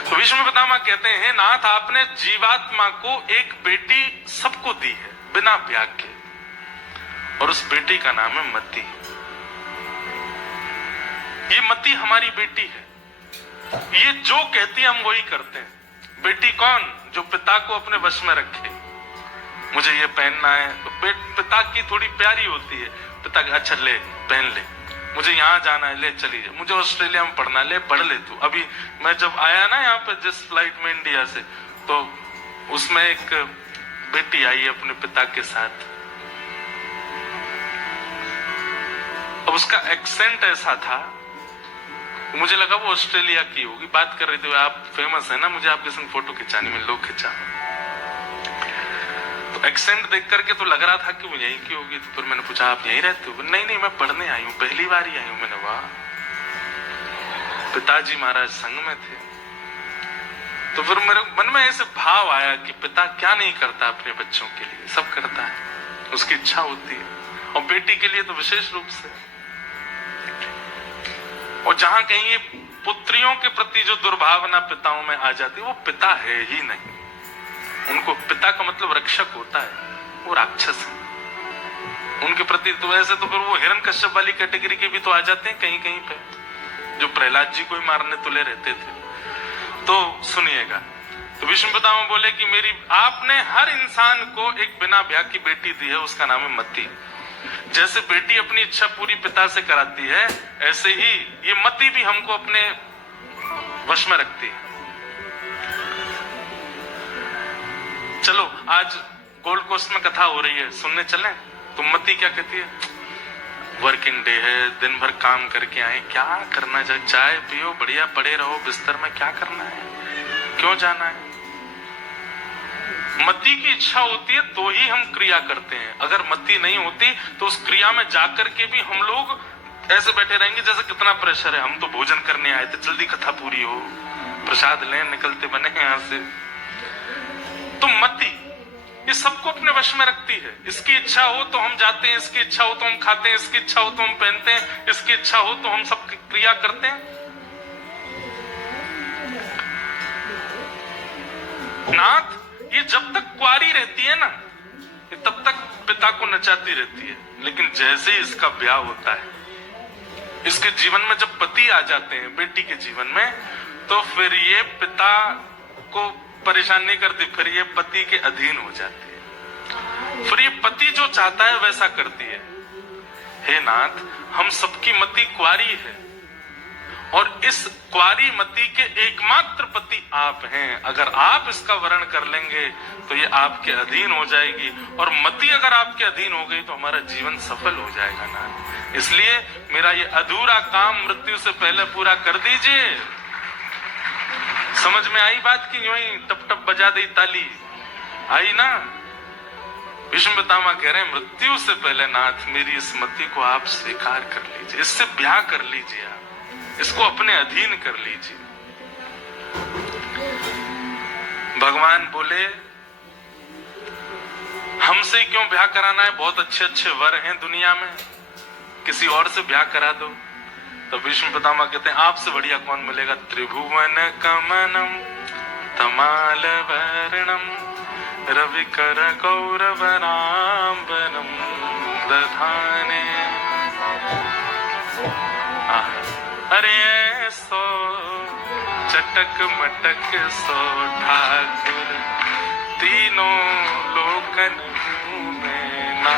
तो भीष्म पितामह कहते हैं, नाथ, आपने जीवात्मा को एक बेटी सबको दी है बिना ब्याह के, और उस बेटी का नाम है मति। ये मति हमारी बेटी है, ये जो कहती है हम वही करते हैं। बेटी कौन? जो पिता को अपने वश में रखे। मुझे ये पहनना है तो पिता की थोड़ी प्यारी होती है, पिता का अच्छा ले पहन ले, मुझे यहाँ जाना है ले चली जा, मुझे ऑस्ट्रेलिया में पढ़ना ले पढ़ ले तू। अभी मैं जब आया ना यहाँ पे जिस फ्लाइट में इंडिया से, तो उसमें एक बेटी आई अपने पिता के साथ। अब उसका एक्सेंट ऐसा था, मुझे लगा वो ऑस्ट्रेलिया की होगी। बात कर रही थी, आप फेमस है ना, मुझे आपके संग फोटो खिंचानी में, लोग खिंचा। तो एक्सेंट देख करके तो लग रहा था कि वो यहीं की होगी। तो फिर मैंने पूछा, आप यहीं रहते हो? नहीं नहीं, मैं पढ़ने आई हूँ, पहली बार ही आई हूँ। मैंने, वाह, पिताजी महाराज संग में थे। तो फिर मेरे मन में ऐसे भाव आया कि पिता क्या नहीं करता अपने बच्चों के लिए, सब करता है, उसकी इच्छा होती है, और बेटी के लिए तो विशेष रूप से। और जहां कहीं ये पुत्रियों के प्रति जो दुर्भावना पिताओं में आ जाती है, वो पिता है ही नहीं। उनको पिता का मतलब रक्षक होता है, वो राक्षस है उनके प्रति। तो ऐसे तो फिर वो हिरण्यकश्यप वाली कैटेगरी के भी तो आ जाते हैं कहीं कहीं पे, जो प्रहलाद जी को ही मारने तुले रहते थे। तो सुनिएगा, तो विष्णु पितामह बोले कि मेरी, आपने हर इंसान को एक बिना ब्याह की बेटी दी है, उसका नाम है मति। जैसे बेटी अपनी इच्छा पूरी पिता से कराती है, ऐसे ही ये मति भी हमको अपने वश में रखती है। चलो आज गोल्ड कोस्ट में कथा हो रही है, सुनने चलें? तो मति क्या कहती है? वर्किंग डे है, दिन भर काम करके आए, क्या करना है? चाय पियो, बढ़िया पड़े रहो बिस्तर में, क्या करना है, क्यों जाना है? मति की इच्छा होती है तो ही हम क्रिया करते हैं। अगर मति नहीं होती तो उस क्रिया में जाकर के भी हम लोग ऐसे बैठे रहेंगे जैसे कितना प्रेशर है, हम तो भोजन करने आए थे, जल्दी कथा पूरी हो, प्रसाद लें, निकलते बने यहाँ से। तो मति, ये सबको अपने वश में रखती है। इसकी इच्छा हो तो हम जाते हैं, इसकी इच्छा हो तो हम खाते हैं, इसकी इच्छा हो तो हम पहनते हैं, इसकी इच्छा हो तो हम सब क्रिया करते हैं। नाथ ये जब तक कुंवारी रहती है ना, ये तब तक पिता को नचाती रहती है, लेकिन जैसे ही इसका ब्याह होता है, इसके जीवन में जब पति आ जाते हैं बेटी के जीवन में, तो फिर ये पिता को परेशान नहीं करती, फिर ये पति के अधीन हो जाती है। फिर ये पति जो चाहता है वैसा करती है। हे नाथ, हम सबकी मति कुंवारी है और इस कुंवारी मति के एकमात्र पति आप हैं। अगर आप इसका वरण कर लेंगे तो ये आपके अधीन हो जाएगी, और मति अगर आपके अधीन हो गई तो हमारा जीवन सफल हो जाएगा नाथ। इसलिए मेरा ये अधूरा काम मृत्यु से पहले पूरा कर दीजिए। समझ में आई बात की? यूं ही टप टप बजा दी ताली, आई ना? भीष्म पितामह कह रहे हैं मृत्यु से पहले नाथ मेरी इस मति को आप स्वीकार कर लीजिए, इससे ब्याह कर लीजिए, आप इसको अपने अधीन कर लीजिए। भगवान बोले हमसे क्यों ब्याह कराना है, बहुत अच्छे अच्छे वर हैं दुनिया में, किसी और से ब्याह करा दो। तो भीष्म पितामह कहते हैं आपसे बढ़िया कौन मिलेगा? त्रिभुवन कमनम तमाल वर्णम रविकर गौरवनाम्बरम दधाने। अरे सो चटक मटक सो ठाकुर, तीनों लोकन में ना।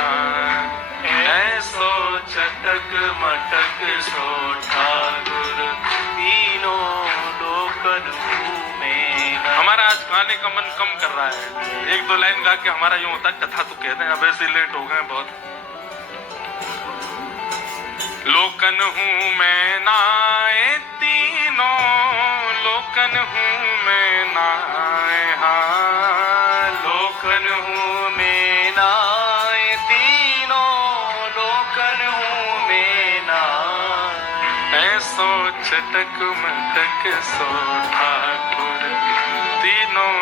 ऐसो चटक मटक सो ठाकुर, तीनों लोकन में ना। हमारा आज गाने का मन कम कर रहा है, एक दो लाइन गा के हमारा यूं होता कथा तो कहते हैं, अब ऐसे लेट हो गए बहुत। लोकन हूं मैं नाए, तीनों लोकन हूं मैं नाए। हाँ लोकन हूँ मैं नाए, तीनों लोकन हूँ मैं नाए। ऐसो चटक मटक सो ठाकुर, तीनों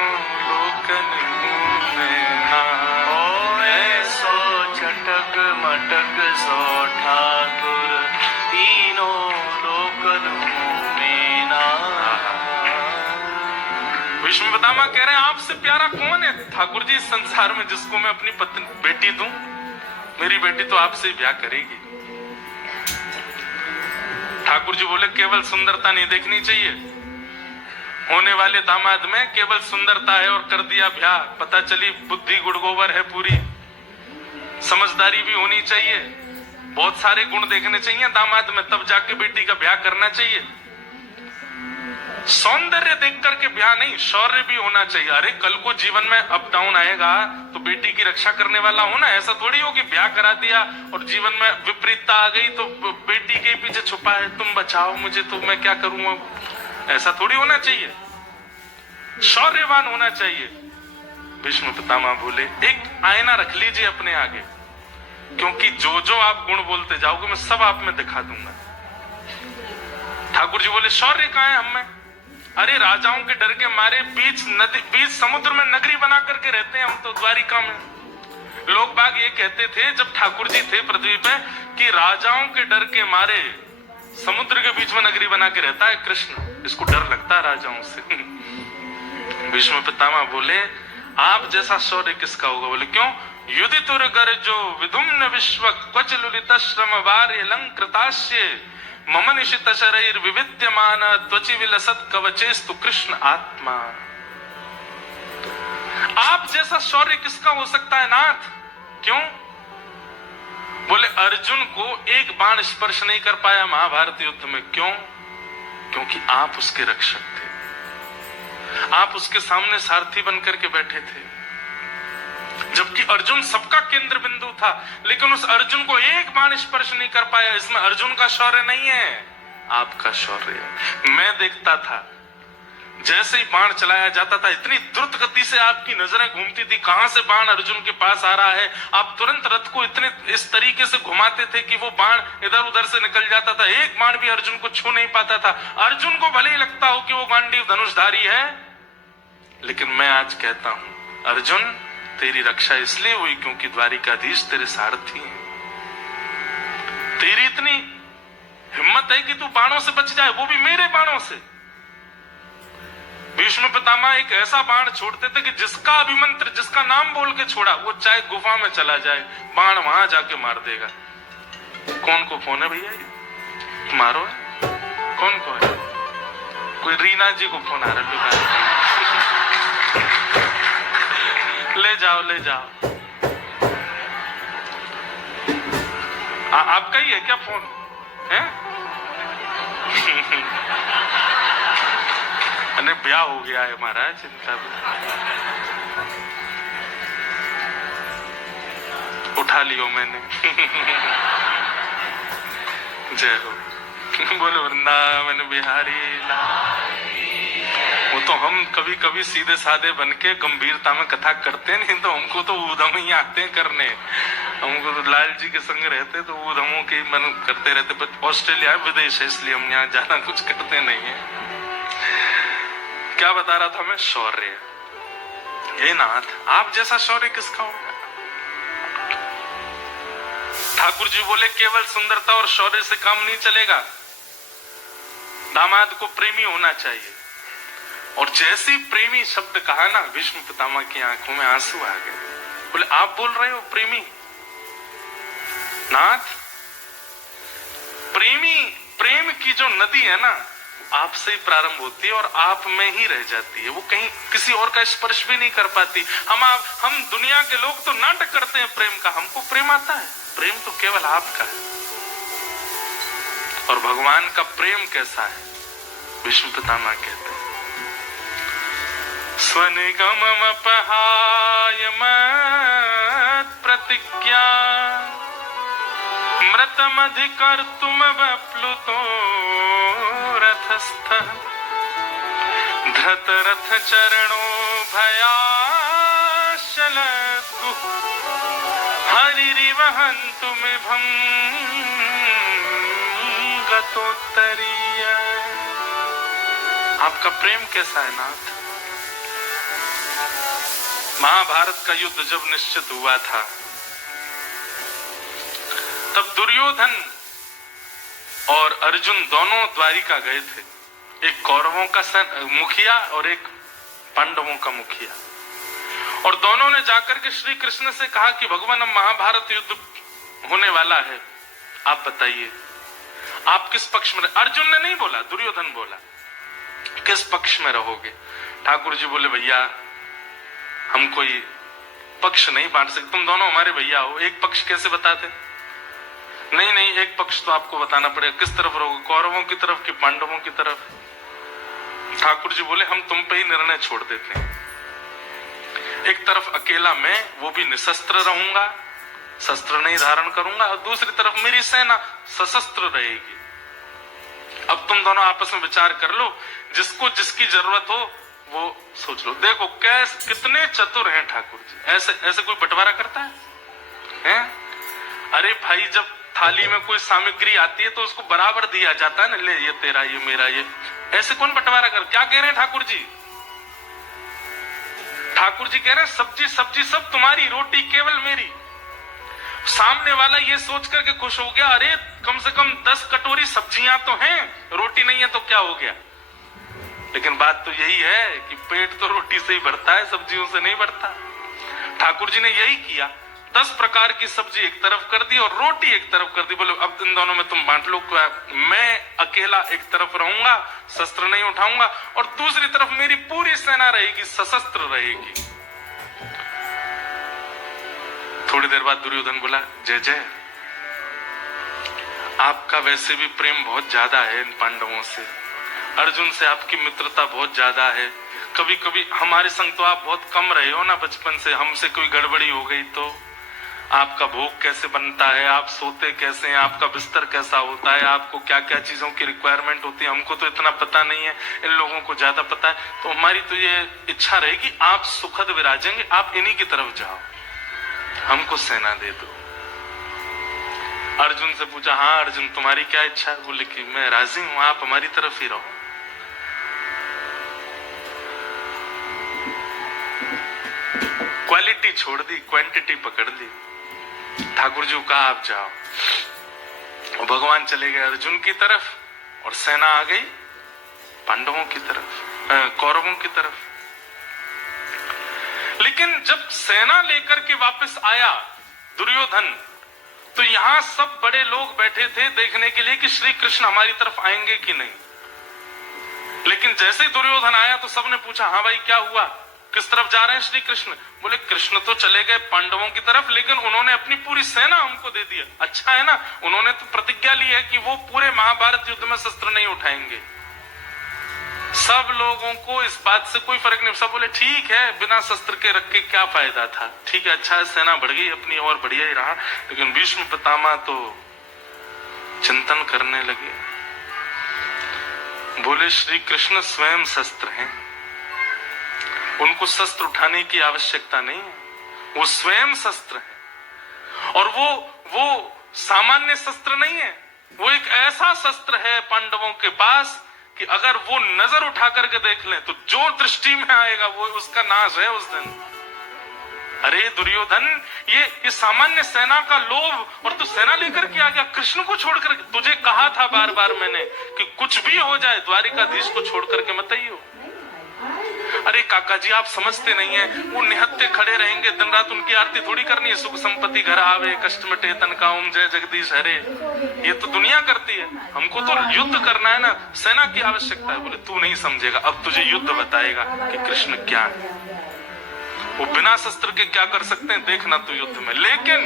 लोकन हूं मैं नाए। ऐसो चटक मटक सो ठाकुर, तीनों लोकन हूँ मैं नाए। भीष्म पितामह कह रहे हैं आपसे प्यारा कौन है ठाकुर जी इस संसार में, जिसको मैं अपनी पत्नी बेटी दूं? मेरी बेटी तो आपसे ही ब्याह करेगी। ठाकुर जी बोले केवल सुंदरता नहीं देखनी चाहिए, होने वाले दामाद में केवल सुंदरता है और कर दिया ब्याह, पता चली बुद्धि गुड़गोबर है पूरी, समझदारी भी होनी चाहिए, बहुत सारे गुण देखने चाहिए दामाद में, तब जाके बेटी का ब्याह करना चाहिए। सौंदर्य देख करके ब्याह नहीं, शौर्य भी होना चाहिए। अरे कल को जीवन में अप डाउन आएगा तो बेटी की रक्षा करने वाला होना, ऐसा थोड़ी हो कि ब्याह करा दिया और जीवन में विपरीतता आ गई तो बेटी के पीछे छुपा है, तुम बचाओ मुझे तो मैं क्या करूं अब, ऐसा थोड़ी होना चाहिए। शौर्यवान होना चाहिए। भीष्म पितामह बोले एक आईना रख लीजिए अपने आगे, क्योंकि जो जो आप गुण बोलते जाओगे मैं सब आप में दिखा दूंगा। ठाकुर जी बोले शौर्य कहाँ है हम में? अरे राजाओं के डर के मारे बीच नदी, बीच समुद्र में नगरी बना करके रहते हैं हम तो द्वारिका में। लोग बाग ये कहते थे जब ठाकुर जी थे पृथ्वी पे कि राजाओं के डर के मारे समुद्र के बीच में नगरी बना के रहता है कृष्ण, इसको डर लगता है राजाओं से। भीष्म पितामह बोले आप जैसा शौर्य किसका होगा? बोले क्यों? युधितुर गर्जो विधुम्न विश्व क्वच लुलित श्रम वार्य लंकृतास्य मम निशित शरीर विविद्यमान त्वचि विलसत कवचेस्तु कृष्ण आत्मा। आप जैसा शौर्य किसका हो सकता है नाथ? क्यों? बोले अर्जुन को एक बाण स्पर्श नहीं कर पाया महाभारत युद्ध में, क्यों? क्योंकि आप उसके रक्षक थे, आप उसके सामने सारथी बनकर के बैठे थे, जबकि अर्जुन सबका केंद्र बिंदु था, लेकिन उस अर्जुन को एक बाण स्पर्श नहीं कर पाया। इसमें अर्जुन का शौर्य नहीं है, आपका शौर्य है। मैं देखता था जैसे ही बाण चलाया जाता था इतनी द्रुत गति से आपकी नजरें घूमती थी, कहां से बाण अर्जुन के पास आ रहा है। आप तुरंत रथ को इतने इस तरीके से घुमाते थे कि वो बाण इधर उधर से निकल जाता था, एक बाण भी अर्जुन को छू नहीं पाता था। अर्जुन को भले ही लगता हो कि वो गांडीव धनुषधारी है, लेकिन मैं आज कहता हूं अर्जुन तेरी रक्षा इसलिए हुई क्योंकि द्वारिकाधीश तेरे सारथी हैं। तेरी इतनी हिम्मत है कि तू बाणों से बच जाए, वो भी मेरे बाणों से। भीष्म पितामह एक ऐसा बाण छोड़ते थे कि जिसका अभिमंत्र, जिसका नाम बोल के छोड़ा, वो चाहे गुफा में चला जाए, बाण वहां जाके मार देगा। कौन को फोन है भैया? मारो है? कौन को है? कोई रीना जी को फोन आ रहा है। ले जाओ ले जाओ। आपका ही है क्या फोन? है? अरे ब्याह हो गया है महाराज, चिंता उठा लियो मैंने। जय हो। बोलो वृंदावन बिहारी लाल। वो तो हम कभी कभी सीधे साधे बन के गंभीरता में कथा करते नहीं, तो हमको तो ऊधम ही आते हैं करने। हमको तो लाल जी के संग रहते तो ऊधमों के मन करते रहते। बट ऑस्ट्रेलिया विदेश है, इसलिए हम यहाँ जाना कुछ करते नहीं है। क्या बता रहा था मैं? शौर्य। हे नाथ, आप जैसा शौर्य किसका होगा? ठाकुर जी बोले केवल सुंदरता और शौर्य से काम नहीं चलेगा, दामाद को प्रेमी होना चाहिए। और जैसे प्रेमी शब्द कहा ना, भीष्म पितामह की आंखों में आंसू आ गए। बोले आप बोल रहे हो प्रेमी? नाथ, प्रेम की जो नदी है ना, आपसे ही प्रारंभ होती है और आप में ही रह जाती है। वो कहीं किसी और का स्पर्श भी नहीं कर पाती। हम दुनिया के लोग तो नाटक करते हैं प्रेम का, हमको प्रेम आता है। प्रेम तो केवल आपका है। और भगवान का प्रेम कैसा है? भीष्म पितामह कहते हैं, स्वनिगममपहाय मत् प्रतिज्ञा मृतमधिकर्तुम वप्लुतो रथस्थः धृतरथ चरणो भयाशलतु हरिरिवहन्तुमिभं गतोत्तरीय। आपका प्रेम कैसा है नाथ? महाभारत का युद्ध जब निश्चित हुआ था, तब दुर्योधन और अर्जुन दोनों द्वारिका गए थे। एक कौरवों का मुखिया और एक पांडवों का मुखिया। और दोनों ने जाकर के श्री कृष्ण से कहा कि भगवान, अब महाभारत युद्ध होने वाला है, आप बताइए आप किस पक्ष में? अर्जुन ने नहीं बोला, दुर्योधन बोला, किस पक्ष में रहोगे? ठाकुर जी बोले, भैया हम कोई पक्ष नहीं बांट सकते, तुम दोनों हमारे भैया हो, एक पक्ष कैसे बताते? नहीं, एक पक्ष तो आपको बताना पड़ेगा। किस तरफ रहोगे? कौरवों की तरफ कि पांडवों की तरफ? ठाकुर जी बोले, हम तुम पे ही निर्णय छोड़ देते हैं। एक तरफ अकेला मैं, वो भी निशस्त्र रहूंगा, शस्त्र नहीं धारण करूंगा, और दूसरी तरफ मेरी सेना सशस्त्र रहेगी। अब तुम दोनों आपस में विचार कर लो, जिसको जिसकी जरूरत हो वो सोच लो। देखो कितने चतुर हैं ठाकुर जी। ऐसे कोई बंटवारा करता है? अरे भाई, जब थाली में कोई सामग्री आती है तो उसको बराबर दिया जाता है ना, ले ये तेरा, ये मेरा, ये। ऐसे कौन बंटवारा कर? क्या कह रहे हैं ठाकुर जी? ठाकुर जी कह रहे हैं सब्जी सब्जी सब तुम्हारी, रोटी केवल मेरी। सामने वाला ये सोच करके खुश हो गया, अरे कम से कम 10 कटोरी सब्जियां तो हैं, रोटी नहीं है तो क्या हो गया? लेकिन बात तो यही है कि पेट तो रोटी से ही भरता है, सब्जियों से नहीं भरता। ठाकुर जी ने यही किया, 10 प्रकार की सब्जी एक तरफ कर दी और रोटी एक तरफ कर दी। बोलो अब इन दोनों में तुम बांट लो। मैं अकेला एक तरफ रहूंगा, शस्त्र नहीं उठाऊंगा, और दूसरी तरफ मेरी पूरी सेना रहेगी, सशस्त्र रहेगी। थोड़ी देर बाद दुर्योधन बोला, जय जय, आपका वैसे भी प्रेम बहुत ज्यादा है इन पांडवों से, अर्जुन से आपकी मित्रता बहुत ज्यादा है। कभी कभी हमारे संग तो आप बहुत कम रहे हो ना बचपन से, हमसे कोई गड़बड़ी हो गई तो आपका भोग कैसे बनता है, आप सोते कैसे हैं, आपका बिस्तर कैसा होता है, आपको क्या क्या चीजों की रिक्वायरमेंट होती है, हमको तो इतना पता नहीं है, इन लोगों को ज्यादा पता है। तो हमारी तो ये इच्छा रहेगी आप सुखद विराजेंगे, आप इन्हीं की तरफ जाओ, हमको सेना दे दो। अर्जुन से पूछा, हाँ अर्जुन तुम्हारी क्या इच्छा है? बोले कि मैं राजी हूं, आप हमारी तरफ ही रहो। क्वालिटी छोड़ दी, क्वांटिटी पकड़ ली। ठाकुर जी को कहा आप जाओ, और भगवान चले गए अर्जुन की तरफ और सेना आ गई पांडवों की तरफ, कौरवों की तरफ। लेकिन जब सेना लेकर के वापस आया दुर्योधन, तो यहां सब बड़े लोग बैठे थे देखने के लिए कि श्री कृष्ण हमारी तरफ आएंगे कि नहीं। लेकिन जैसे ही दुर्योधन आया तो सबने पूछा, हाँ भाई क्या हुआ, किस तरफ जा रहे हैं श्री कृष्ण? बोले कृष्ण तो चले गए पांडवों की तरफ, लेकिन उन्होंने अपनी पूरी सेना हमको दे दी। अच्छा है ना, उन्होंने तो प्रतिज्ञा ली है कि वो पूरे महाभारत युद्ध में शस्त्र नहीं उठाएंगे। सब लोगों को इस बात से कोई फर्क नहीं। सब बोले ठीक है, बिना शस्त्र के रख के क्या फायदा था, ठीक है, अच्छा है, सेना बढ़ गई अपनी और बढ़िया ही रहा। लेकिन भीष्म पितामह तो चिंतन करने लगे। बोले श्री कृष्ण स्वयं शस्त्र हैं, उनको शस्त्र उठाने की आवश्यकता नहीं है, वो स्वयं शस्त्र है। और वो सामान्य शस्त्र नहीं है, वो एक ऐसा शस्त्र है पांडवों के पास कि अगर वो नजर उठा करके देख लें तो जो दृष्टि में आएगा वो उसका नाश है उस दिन। अरे दुर्योधन, ये सामान्य सेना का लोभ, और तू सेना लेकर के आ गया कृष्ण को छोड़कर। तुझे कहा था बार बार मैंने कि कुछ भी हो जाए द्वारिकाधीश को छोड़ करके मत आइयो। अरे काका जी, आप समझते नहीं है, वो निहत्थे खड़े रहेंगे दिन रात, उनकी आरती थोड़ी करनी है। सुख संपत्ति घर आवे, कष्ट मिटे तन का, ओम जय जगदीश हरे, ये तो दुनिया करती है। हमको तो युद्ध करना है ना, सेना की आवश्यकता है। बोले तू नहीं समझेगा, अब तुझे युद्ध बताएगा कि कृष्ण क्या है, वो बिना शस्त्र के क्या कर सकते हैं, देखना तू युद्ध में। लेकिन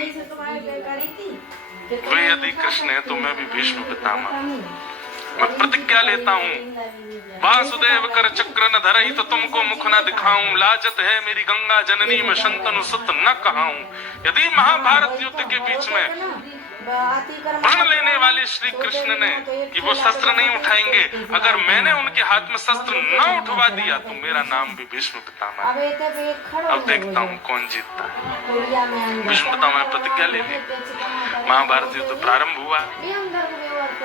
वे यदि कृष्ण है तो मैं भी भीष्म पितामह, मैं प्रतिज्ञा लेता हूँ, वासुदेव कर चक्र न धरहि तो तुमको मुख न दिखाऊं, लाजत है मेरी गंगा जननी में शंतनु सुत न कहाऊं। यदि महाभारत युद्ध के बीच में प्रण लेने वाले श्री कृष्ण ने कि वो शस्त्र नहीं उठाएंगे, अगर मैंने उनके हाथ में शस्त्र न उठवा दिया तो मेरा नाम भी भीष्म पितामह है। अब देखता हूँ कौन जीतता है। भीष्म पितामह प्रतिज्ञा ले ली, महाभारत युद्ध प्रारंभ हुआ।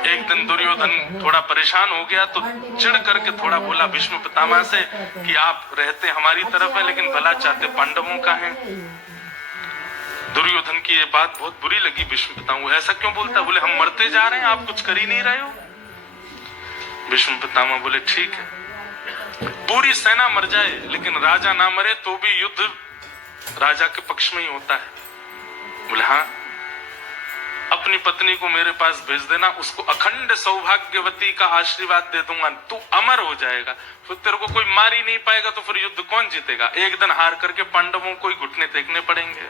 एक दिन दुर्योधन थोड़ा परेशान हो गया तो चिढ़ करके थोड़ा बोला भीष्म पितामह से कि आप रहते हमारी तरफ है लेकिन भला चाहते पांडवों का है। दुर्योधन की ये बात बहुत बुरी लगी भीष्म पितामह, ऐसा क्यों बोलता? बोले हम मरते जा रहे हैं, आप कुछ कर ही नहीं रहे हो। भीष्म पितामह बोले ठीक है, पूरी सेना मर जाए लेकिन राजा ना मरे तो भी युद्ध राजा के पक्ष में ही होता है। बोले हाँ, अपनी पत्नी को मेरे पास भेज देना, उसको अखंड सौभाग्यवती का आशीर्वाद दे दूंगा, तू अमर हो जाएगा, फिर तेरे को कोई मार ही नहीं पाएगा, तो फिर युद्ध कौन जीतेगा? एक दिन हार करके पांडवों को ही घुटने टेकने पड़ेंगे,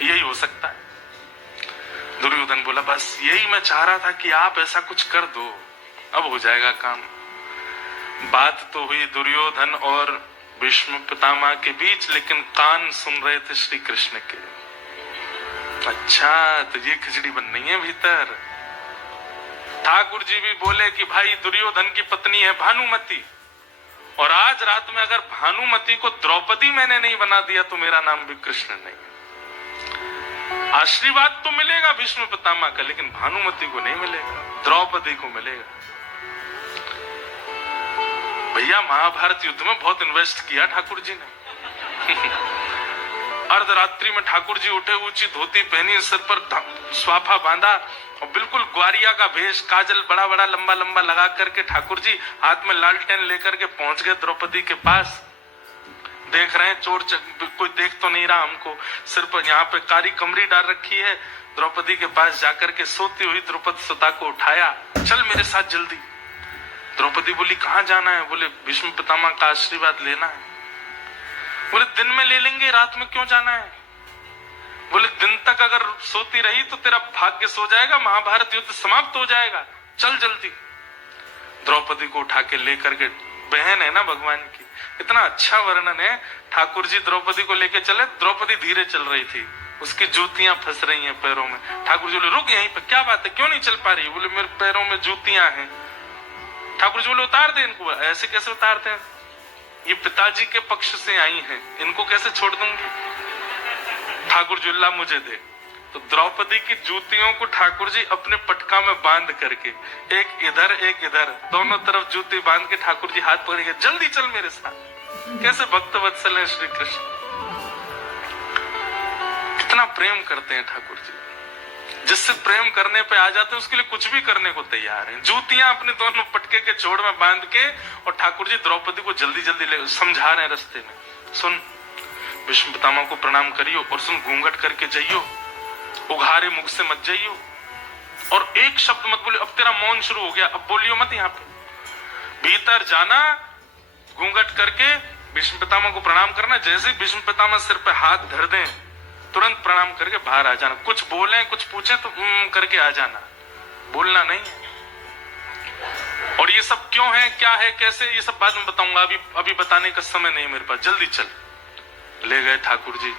यही हो सकता है। दुर्योधन बोला बस यही मैं चाह रहा था कि आप ऐसा कुछ कर दो, अब हो जाएगा काम। बात तो हुई दुर्योधन और भीष्म पितामह के बीच, लेकिन कान सुन रहे थे श्री कृष्ण के। अच्छा, तो ये खिचड़ी बन रही है भीतर। ठाकुर जी भी बोले कि भाई दुर्योधन की पत्नी है भानुमति, और आज रात में अगर भानुमति को द्रौपदी मैंने नहीं बना दिया तो मेरा नाम भी कृष्ण नहीं। आशीर्वाद तो मिलेगा भीष्म पितामह का, लेकिन भानुमति को नहीं मिलेगा, द्रौपदी को मिलेगा। भैया महाभारत युद्ध में बहुत इन्वेस्ट किया ठाकुर जी ने। अर्धरात्रि में ठाकुर जी उठे, ऊंची धोती पहनी, सिर पर स्वाफा बांधा और बिल्कुल ग्वारिया का भेष, काजल बड़ा बड़ा लंबा लंबा लगा करके ठाकुर जी हाथ में लालटेन लेकर के पहुंच गए द्रौपदी के पास। देख रहे हैं चोर कोई देख तो नहीं रहा हमको, सिर पर यहाँ पे कारी कमरी डाल रखी है। द्रौपदी के पास जाकर के सोती हुई द्रौपदी सुता को उठाया, चल मेरे साथ जल्दी। द्रौपदी बोली कहाँ जाना है? बोले भीष्म पितामह का आशीर्वाद लेना है। बोले दिन में ले लेंगे, रात में क्यों जाना है? बोले दिन तक अगर सोती रही तो तेरा भाग्य सो जाएगा, महाभारत युद्ध समाप्त हो जाएगा, चल जल्दी। द्रौपदी को उठा के लेकर के, बहन है ना भगवान की, इतना अच्छा वर्णन है। ठाकुर जी द्रौपदी को लेके चले, द्रौपदी धीरे चल रही थी, उसकी जूतियां फंस रही हैं पैरों में। ठाकुर जी बोले रुक यहीं पे, क्या बात है, क्यों नहीं चल पा रही? बोले मेरे पैरों में जूतियां हैं। ठाकुर जी बोले उतार दे इनको। ऐसे कैसे उतारते हैं? ये पिताजी के पक्ष से आई हैं, इनको कैसे छोड़ दूंगी? ठाकुर जी अल्लाह मुझे दे। तो द्रौपदी की जूतियों को ठाकुर जी अपने पटका में बांध करके, एक इधर एक इधर, दोनों तरफ जूती बांध के ठाकुर जी हाथ पकड़ के, जल्दी चल मेरे साथ। कैसे भक्त वत्सल है श्री कृष्ण। इतना प्रेम करते हैं ठाकुर जी, जिससे प्रेम करने पे आ जाते हैं उसके लिए कुछ भी करने को तैयार हैं। जूतियां अपने दोनों पटके के जोड़ में बांध के, और ठाकुर जी द्रौपदी को जल्दी जल्दी समझा रहे हैं रास्ते में, सुन भीष्म पितामह को प्रणाम करियो, और सुन घूंघट करके जाइयो, उघारे मुख से मत जाइयो, और एक शब्द मत बोलियो। अब तेरा मौन शुरू हो गया, अब बोलियो मत। यहाँ पे भीतर जाना, घूंघट करके भीष्म पितामह को प्रणाम करना। जैसे भीष्म पितामह सिर पे हाथ धर दें, तुरंत प्रणाम करके बाहर आ जाना। कुछ बोले कुछ पूछे तो करके आ जाना, बोलना नहीं है। और ये सब क्यों है, क्या है, कैसे, ये सब बाद में बताऊंगा, अभी बताने का समय नहीं मेरे पास। जल्दी चल। ले गए ठाकुर जी।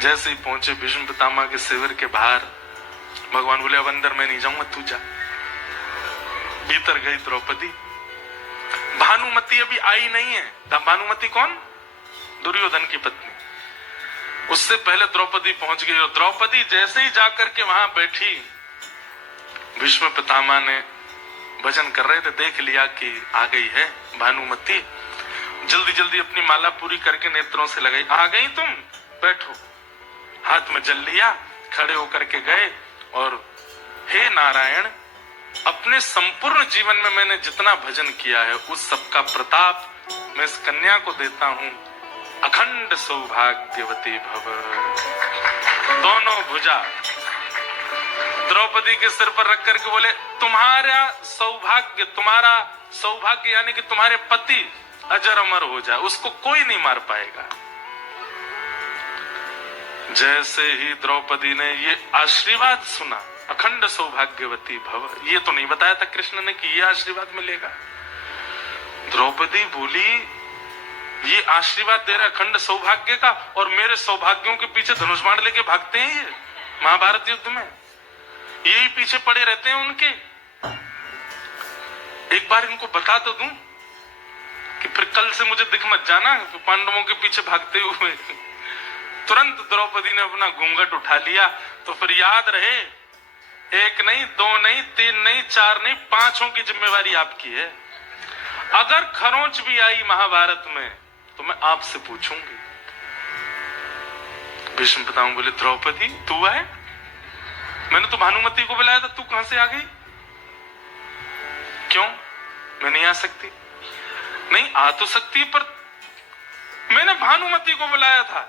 जैसे ही पहुंचे भीष्म पितामह के शिविर के बाहर, भगवान बोले अब अंदर मैं नहीं जाऊंगा, तू जा। भीतर गई द्रौपदी। भानुमति अभी आई नहीं है। भानुमति कौन? दुर्योधन की पत्नी। उससे पहले द्रौपदी पहुंच गई, और द्रौपदी जैसे ही जाकर के वहां बैठी, भीष्म पितामह ने भजन कर रहे थे, देख लिया कि आ गई है भानुमति। जल्दी जल्दी अपनी माला पूरी करके नेत्रों से लगाई। आ गई तुम, बैठो। हाथ में जल लिया, खड़े होकर के गए, और हे नारायण, अपने संपूर्ण जीवन में मैंने जितना भजन किया है उस सबका प्रताप मैं इस कन्या को देता हूं। अखंड सौभाग्यवती भव। दोनों भुजा द्रौपदी के सिर पर रख करके बोले, तुम्हारा सौभाग्य यानी कि तुम्हारे पति अजर अमर हो जाए, उसको कोई नहीं मार पाएगा। जैसे ही द्रौपदी ने ये आशीर्वाद सुना, अखंड सौभाग्यवती भव, ये तो नहीं बताया था कृष्ण ने कि ये आशीर्वाद मिलेगा। द्रौपदी बोली, ये आशीर्वाद दे रहा अखंड सौभाग्य का, और मेरे सौभाग्यों के पीछे धनुष बाण लेके भागते हैं ये महाभारत युद्ध में, यही पीछे पड़े रहते हैं उनके। एक बार इनको बता तो दूं कि फिर कल से मुझे दिख मत जाना पांडवों के पीछे भागते हुए। तुरंत द्रौपदी ने अपना घूंघट उठा लिया। तो फिर याद रहे, एक नहीं, दो नहीं, तीन नहीं, चार नहीं, पांचों की जिम्मेवारी आपकी है। अगर खरोंच भी आई महाभारत में तो मैं आपसे पूछूंगी। भीष्म पितामह बोले, द्रौपदी तू है? मैंने तो भानुमति को बुलाया था, तू कहां से आ गई? क्यों, मैं नहीं आ सकती? नहीं, आ तो सकती, पर मैंने भानुमति को बुलाया था।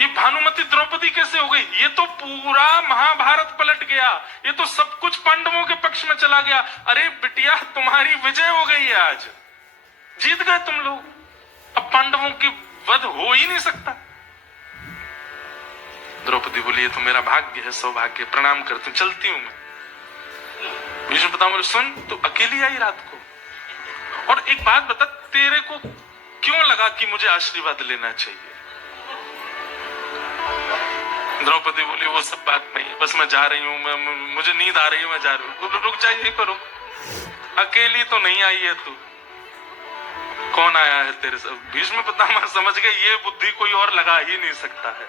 ये भानुमति द्रौपदी कैसे हो गई? ये तो पूरा महाभारत पलट गया, ये तो सब कुछ पांडवों के पक्ष में चला गया। अरे बिटिया, तुम्हारी विजय हो गई है, आज जीत गए तुम लोग। अब पांडवों की वध हो ही नहीं सकता। द्रौपदी बोली, ये तो मेरा भाग्य है, सौभाग्य, प्रणाम करती हूं, चलती हूं मैं। भीष्म पितामह बोले, सुन, तू अकेली आई रात को, और एक बात बता, तेरे को क्यों लगा कि मुझे आशीर्वाद लेना चाहिए? द्रौपदी बोली, वो सब बात नहीं, बस मैं जा रही हूँ, मुझे नींद आ रही है, मैं जा रही हूँ। रुक जा, यहीं पर रुक। अकेली तो नहीं आई है तू, कौन आया है तेरे साथ? भीष्म पितामह समझ गए ये बुद्धि कोई और लगा ही नहीं सकता है,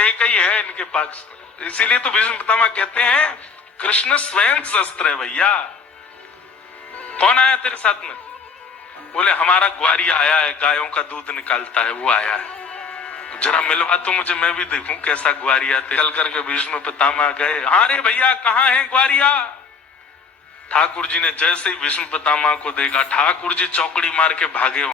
एक ही है इनके पास। इसीलिए तो भीष्म पितामह कहते हैं, कृष्ण स्वयं शस्त्र है भैया। कौन आया तेरे साथ में? बोले, हमारा ग्वारिया आया है, गायों का दूध निकालता है, वो आया है। जरा मिलवा तो मुझे, मैं भी देखूं कैसा ग्वारिया। चल करके भीष्म पितामह गए। हाँ रे भैया, कहाँ है ग्वारिया? ठाकुर जी ने जैसे ही भीष्म पितामह को देखा, ठाकुर जी चौकड़ी मार के भागे।